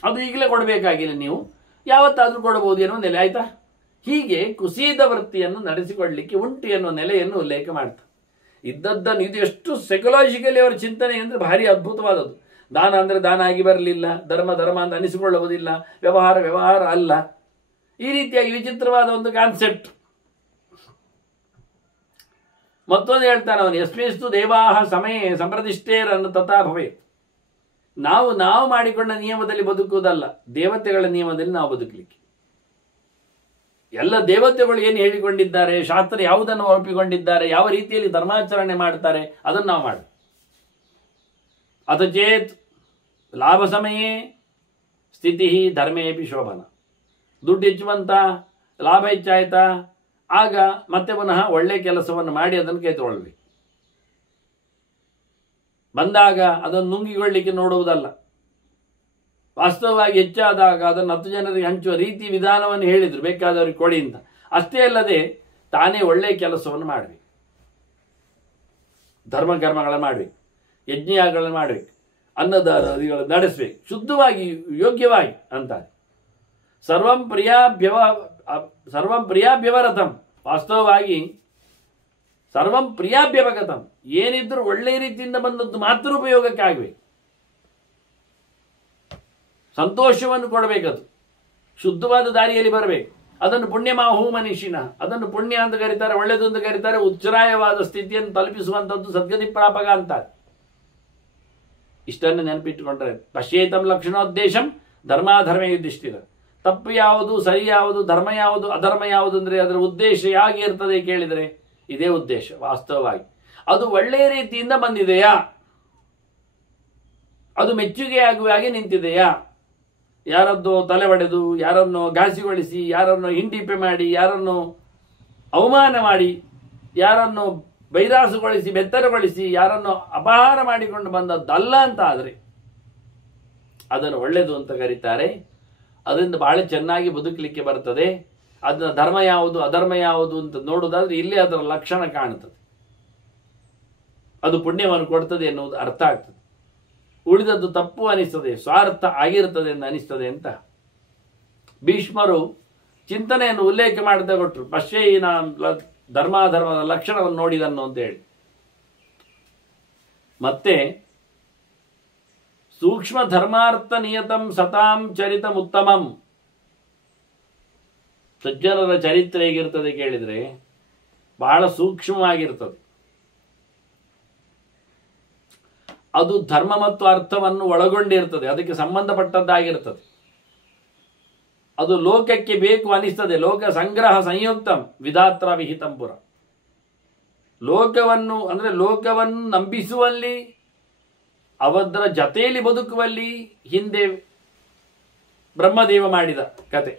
ಅದು ಈಗಲೇ ಕೊಡಬೇಕಾಗಿಲ್ಲ, ನೀವು ಯಾವತ್ತಾದ್ರೂ ಕೊಡಬಹುದು ಎನ್ನುವ ನೆಲೆ, ಆಯ್ತಾ? ಹೀಗೆ ಕುಸಿದ ವೃತ್ತಿಯನ್ನು ನಡೆಸಿಕೊಳ್ಳಲಿಕ್ಕೆ ಉಂಟು ಎನ್ನುವ ನೆಲೆಯನ್ನು ಉಲ್ಲೇಖ ಮಾಡ್ತಾರೆ. ಇದ್ದದ್ದನ್ನು, ಇದು ಎಷ್ಟು ಸೈಕಲಾಜಿಕಲಿ ಅವರ ಚಿಂತನೆ ಅಂದರೆ ಭಾರಿ ಅದ್ಭುತವಾದದ್ದು. ದಾನ ಅಂದರೆ ದಾನ ಆಗಿ ಬರಲಿಲ್ಲ, ಧರ್ಮ ಧರ್ಮ ಅಂತ ಅನಿಸಿಕೊಳ್ಳುವುದಿಲ್ಲ, ವ್ಯವಹಾರ ವ್ಯವಹಾರ ಅಲ್ಲ. ಈ ರೀತಿಯಾಗಿ ವಿಚಿತ್ರವಾದ ಒಂದು ಕಾನ್ಸೆಪ್ಟ್. ಮತ್ತೊಂದು ಹೇಳ್ತಾನೆ ಅವನು, ಯಸ್ಮಿಸ್ತು ದೇವಾಹ ಸಮಯೇ ಸಂಪ್ರತಿಷ್ಠೇರನ್ನು ತಥಾ ಭವೇತ್. ನಾವು ಮಾಡಿಕೊಂಡ ನಿಯಮದಲ್ಲಿ ಬದುಕುವುದಲ್ಲ, ದೇವತೆಗಳ ನಿಯಮದಲ್ಲಿ ನಾವು ಬದುಕಲಿಕ್ಕೆ. ಎಲ್ಲ ದೇವತೆಗಳು ಏನು ಹೇಳಿಕೊಂಡಿದ್ದಾರೆ, ಶಾಸ್ತ್ರ ಯಾವುದನ್ನು ಒಪ್ಪಿಕೊಂಡಿದ್ದಾರೆ, ಯಾವ ರೀತಿಯಲ್ಲಿ ಧರ್ಮಾಚರಣೆ ಮಾಡ್ತಾರೆ, ಅದನ್ನು ನಾವು ಮಾಡಿ. ಅಥ ಚೇತ್ ಲಾಭ ಸಮಯೇ ಸ್ಥಿತಿ ಧರ್ಮೇಪಿ ಶೋಭನ. ದುಡ್ಡು ಹೆಚ್ಚುವಂತ, ಲಾಭ ಹೆಚ್ಚಾಯ್ತಾ, ಆಗ ಮತ್ತೆ ಪುನಃ ಒಳ್ಳೆ ಕೆಲಸವನ್ನು ಮಾಡಿ ಅದನ್ನು ಕೈತೊಳ್ಬೇಕು. ಬಂದಾಗ ಅದನ್ನು ನುಂಗಿಕೊಳ್ಳಿಕ್ಕೆ ನೋಡುವುದಲ್ಲ. ವಾಸ್ತವವಾಗಿ ಹೆಚ್ಚಾದಾಗ ಅದನ್ನು 10 ಜನರಿಗೆ ಹಂಚುವ ರೀತಿ ವಿಧಾನವನ್ನು ಹೇಳಿದ್ರು, ಬೇಕಾದವರಿಗೆ ಕೊಡಿ ಅಂತ. ಅಷ್ಟೇ ಅಲ್ಲದೆ ತಾನೇ ಒಳ್ಳೆಯ ಕೆಲಸವನ್ನು ಮಾಡಬೇಕು, ಧರ್ಮ ಕರ್ಮಗಳನ್ನು ಮಾಡಬೇಕು, ಯಜ್ಞಗಳನ್ನು ಮಾಡಬೇಕು, ಅನ್ನದಾನಗಳನ್ನು ನಡೆಸಬೇಕು, ಶುದ್ಧವಾಗಿ ಯೋಗ್ಯವಾಗಿ ಅಂತಾರೆ. ಸರ್ವಂ ಪ್ರಿಯಾಭ್ಯವರತಂ. ವಾಸ್ತವವಾಗಿ ಸರ್ವಂ ಪ್ರಿಯಾಭ್ಯವಗತಂ, ಏನಿದ್ರೂ ಒಳ್ಳೆಯ ರೀತಿಯಿಂದ ಬಂದದ್ದು ಮಾತ್ರ ಉಪಯೋಗಕ್ಕೆ ಆಗಬೇಕು. ಸಂತೋಷವನ್ನು ಕೊಡಬೇಕದು, ಶುದ್ಧವಾದ ದಾರಿಯಲ್ಲಿ ಬರಬೇಕು. ಅದನ್ನು ಪುಣ್ಯಮಾಹು ಮನೀಷಿನ, ಅದನ್ನು ಪುಣ್ಯ ಅಂತ ಕರೀತಾರೆ, ಒಳ್ಳೆಯದು ಅಂತ ಕರೀತಾರೆ. ಉಚ್ಛ್ರಾಯವಾದ ಸ್ಥಿತಿಯನ್ನು ತಲುಪಿಸುವಂಥದ್ದು ಸದ್ಗತಿ ಪ್ರಾಪಕ ಅಂತಾರೆ. ಇಷ್ಟನ್ನು ನೆನಪಿಟ್ಟುಕೊಂಡ್ರೆ ಪಶ್ಯೇತಂ ಲಕ್ಷಣೋದ್ದೇಶಂ ಧರ್ಮಾಧರ್ಮ ಯುಧಿಷ್ಠಿರ. ತಪ್ಪು ಯಾವುದು, ಸರಿ ಯಾವುದು, ಧರ್ಮ ಯಾವುದು, ಅಧರ್ಮ ಯಾವುದು ಅಂದರೆ ಅದರ ಉದ್ದೇಶ ಹೇಗೆ ಇರ್ತದೆ ಕೇಳಿದರೆ ಇದೇ ಉದ್ದೇಶ. ವಾಸ್ತವವಾಗಿ ಅದು ಒಳ್ಳೆಯ ರೀತಿಯಿಂದ ಬಂದಿದೆಯಾ, ಅದು ಮೆಚ್ಚುಗೆ ಆಗುವ ಹಾಗೆ ನಿಂತಿದೆಯಾ, ಯಾರದ್ದು ತಲೆ ಒಡೆದು, ಯಾರನ್ನು ಘಾಸಿಗೊಳಿಸಿ, ಯಾರನ್ನು ಹಿಂಡಿಪೆ ಮಾಡಿ, ಯಾರನ್ನು ಅವಮಾನ ಮಾಡಿ, ಯಾರನ್ನು ಬೈರಾಸುಗೊಳಿಸಿ, ಬೆತ್ತರಗೊಳಿಸಿ, ಯಾರನ್ನು ಅಪಹಾರ ಮಾಡಿಕೊಂಡು ಬಂದದ್ದಲ್ಲ ಅಂತ ಆದರೆ ಅದನ್ನು ಒಳ್ಳೆಯದು ಅಂತ ಕರೀತಾರೆ. ಅದರಿಂದ ಬಹಳ ಚೆನ್ನಾಗಿ ಬದುಕಲಿಕ್ಕೆ ಬರ್ತದೆ. ಅದನ್ನ ಧರ್ಮ ಯಾವುದು, ಅಧರ್ಮ ಯಾವುದು ಅಂತ ನೋಡುವುದಾದ್ರೆ ಇಲ್ಲಿ ಅದರ ಲಕ್ಷಣ ಕಾಣುತ್ತದೆ. ಅದು ಪುಣ್ಯವನ್ನು ಕೊಡ್ತದೆ ಎನ್ನುವುದು ಅರ್ಥ ಆಗ್ತದೆ. ಉಳಿದದ್ದು ತಪ್ಪು ಅನಿಸ್ತದೆ, ಸ್ವಾರ್ಥ ಆಗಿರ್ತದೆ ಎಂದು ಅನಿಸ್ತದೆ ಅಂತ ಭೀಷ್ಮರು ಚಿಂತನೆಯನ್ನು ಉಲ್ಲೇಖ ಮಾಡ್ತಾ ಕೊಟ್ಟರು. ಪಶ್ಯೈನ ಧರ್ಮಾಧರ್ಮದ ಲಕ್ಷಣವನ್ನು ನೋಡಿದನ್ನು ಅಂತ ಹೇಳಿ. ಮತ್ತೆ ಸೂಕ್ಷ್ಮ ಧರ್ಮಾರ್ಥ ನಿಯತಂ ಸತಾಂ ಚರಿತಂ ಉತ್ತಮಂ. ಸಜ್ಜನರ ಚರಿತ್ರೆ ಹೇಗಿರ್ತದೆ ಕೇಳಿದ್ರೆ ಬಹಳ ಸೂಕ್ಷ್ಮವಾಗಿರ್ತದೆ. ಅದು ಧರ್ಮ ಮತ್ತು ಅರ್ಥವನ್ನು ಒಳಗೊಂಡಿರ್ತದೆ, ಅದಕ್ಕೆ ಸಂಬಂಧಪಟ್ಟದ್ದಾಗಿರ್ತದೆ. ಅದು ಲೋಕಕ್ಕೆ ಬೇಕು ಅನಿಸ್ತದೆ. ಲೋಕ ಸಂಗ್ರಹ ಸಂಯುಕ್ತಂ ವಿಧಾತ್ರ ವಿಹಿತಂ ಪುರ. ಲೋಕವನ್ನು ನಂಬಿಸುವಲ್ಲಿ, ಅವರ ಜತೆಯಲ್ಲಿ ಬದುಕುವಲ್ಲಿ ಹಿಂದೆ ಬ್ರಹ್ಮದೇವ ಮಾಡಿದ ಕತೆ.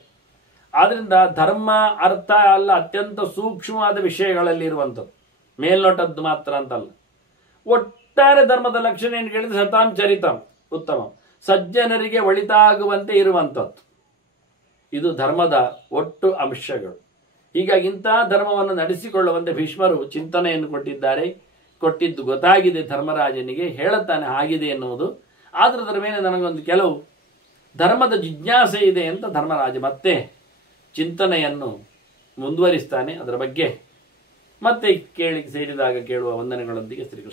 ಆದ್ರಿಂದ ಧರ್ಮ ಅರ್ಥ ಅಲ್ಲ, ಅತ್ಯಂತ ಸೂಕ್ಷ್ಮವಾದ ವಿಷಯಗಳಲ್ಲಿ ಇರುವಂಥದ್ದು, ಮೇಲ್ನೋಟದ್ದು ಮಾತ್ರ ಅಂತಲ್ಲ. ಒಟ್ಟಾರೆ ಧರ್ಮದ ಲಕ್ಷಣ ಏನು ಕೇಳಿದ್ರೆ ಸತಾಂ ಚರಿತಂ ಉತ್ತಮ, ಸಜ್ಜನರಿಗೆ ಒಳಿತಾಗುವಂತೆ ಇರುವಂಥದ್ದು. ಇದು ಧರ್ಮದ ಒಟ್ಟು ಅಂಶಗಳು. ಹೀಗಾಗಿ ಇಂತಹ ಧರ್ಮವನ್ನು ನಡೆಸಿಕೊಳ್ಳುವಂತೆ ಭೀಷ್ಮರು ಚಿಂತನೆಯನ್ನು ಕೊಟ್ಟಿದ್ದಾರೆ. ಕೊಟ್ಟಿದ್ದು ಗೊತ್ತಾಗಿದೆ ಧರ್ಮರಾಜನಿಗೆ, ಹೇಳುತ್ತಾನೆ ಆಗಿದೆ ಎನ್ನುವುದು. ಆದ್ರೆ ಅದರ ಮೇಲೆ ನನಗೊಂದು ಕೆಲವು ಧರ್ಮದ ಜಿಜ್ಞಾಸೆ ಇದೆ ಅಂತ ಧರ್ಮರಾಜ ಮತ್ತೆ ಚಿಂತನೆಯನ್ನು ಮುಂದುವರಿಸ್ತಾನೆ. ಅದರ ಬಗ್ಗೆ ಮತ್ತೆ ಸೇರಿದಾಗ ಕೇಳುವ ವಂದನೆಗಳೊಂದಿಗೆ ಶ್ರೀಕೃಷ್ಣ.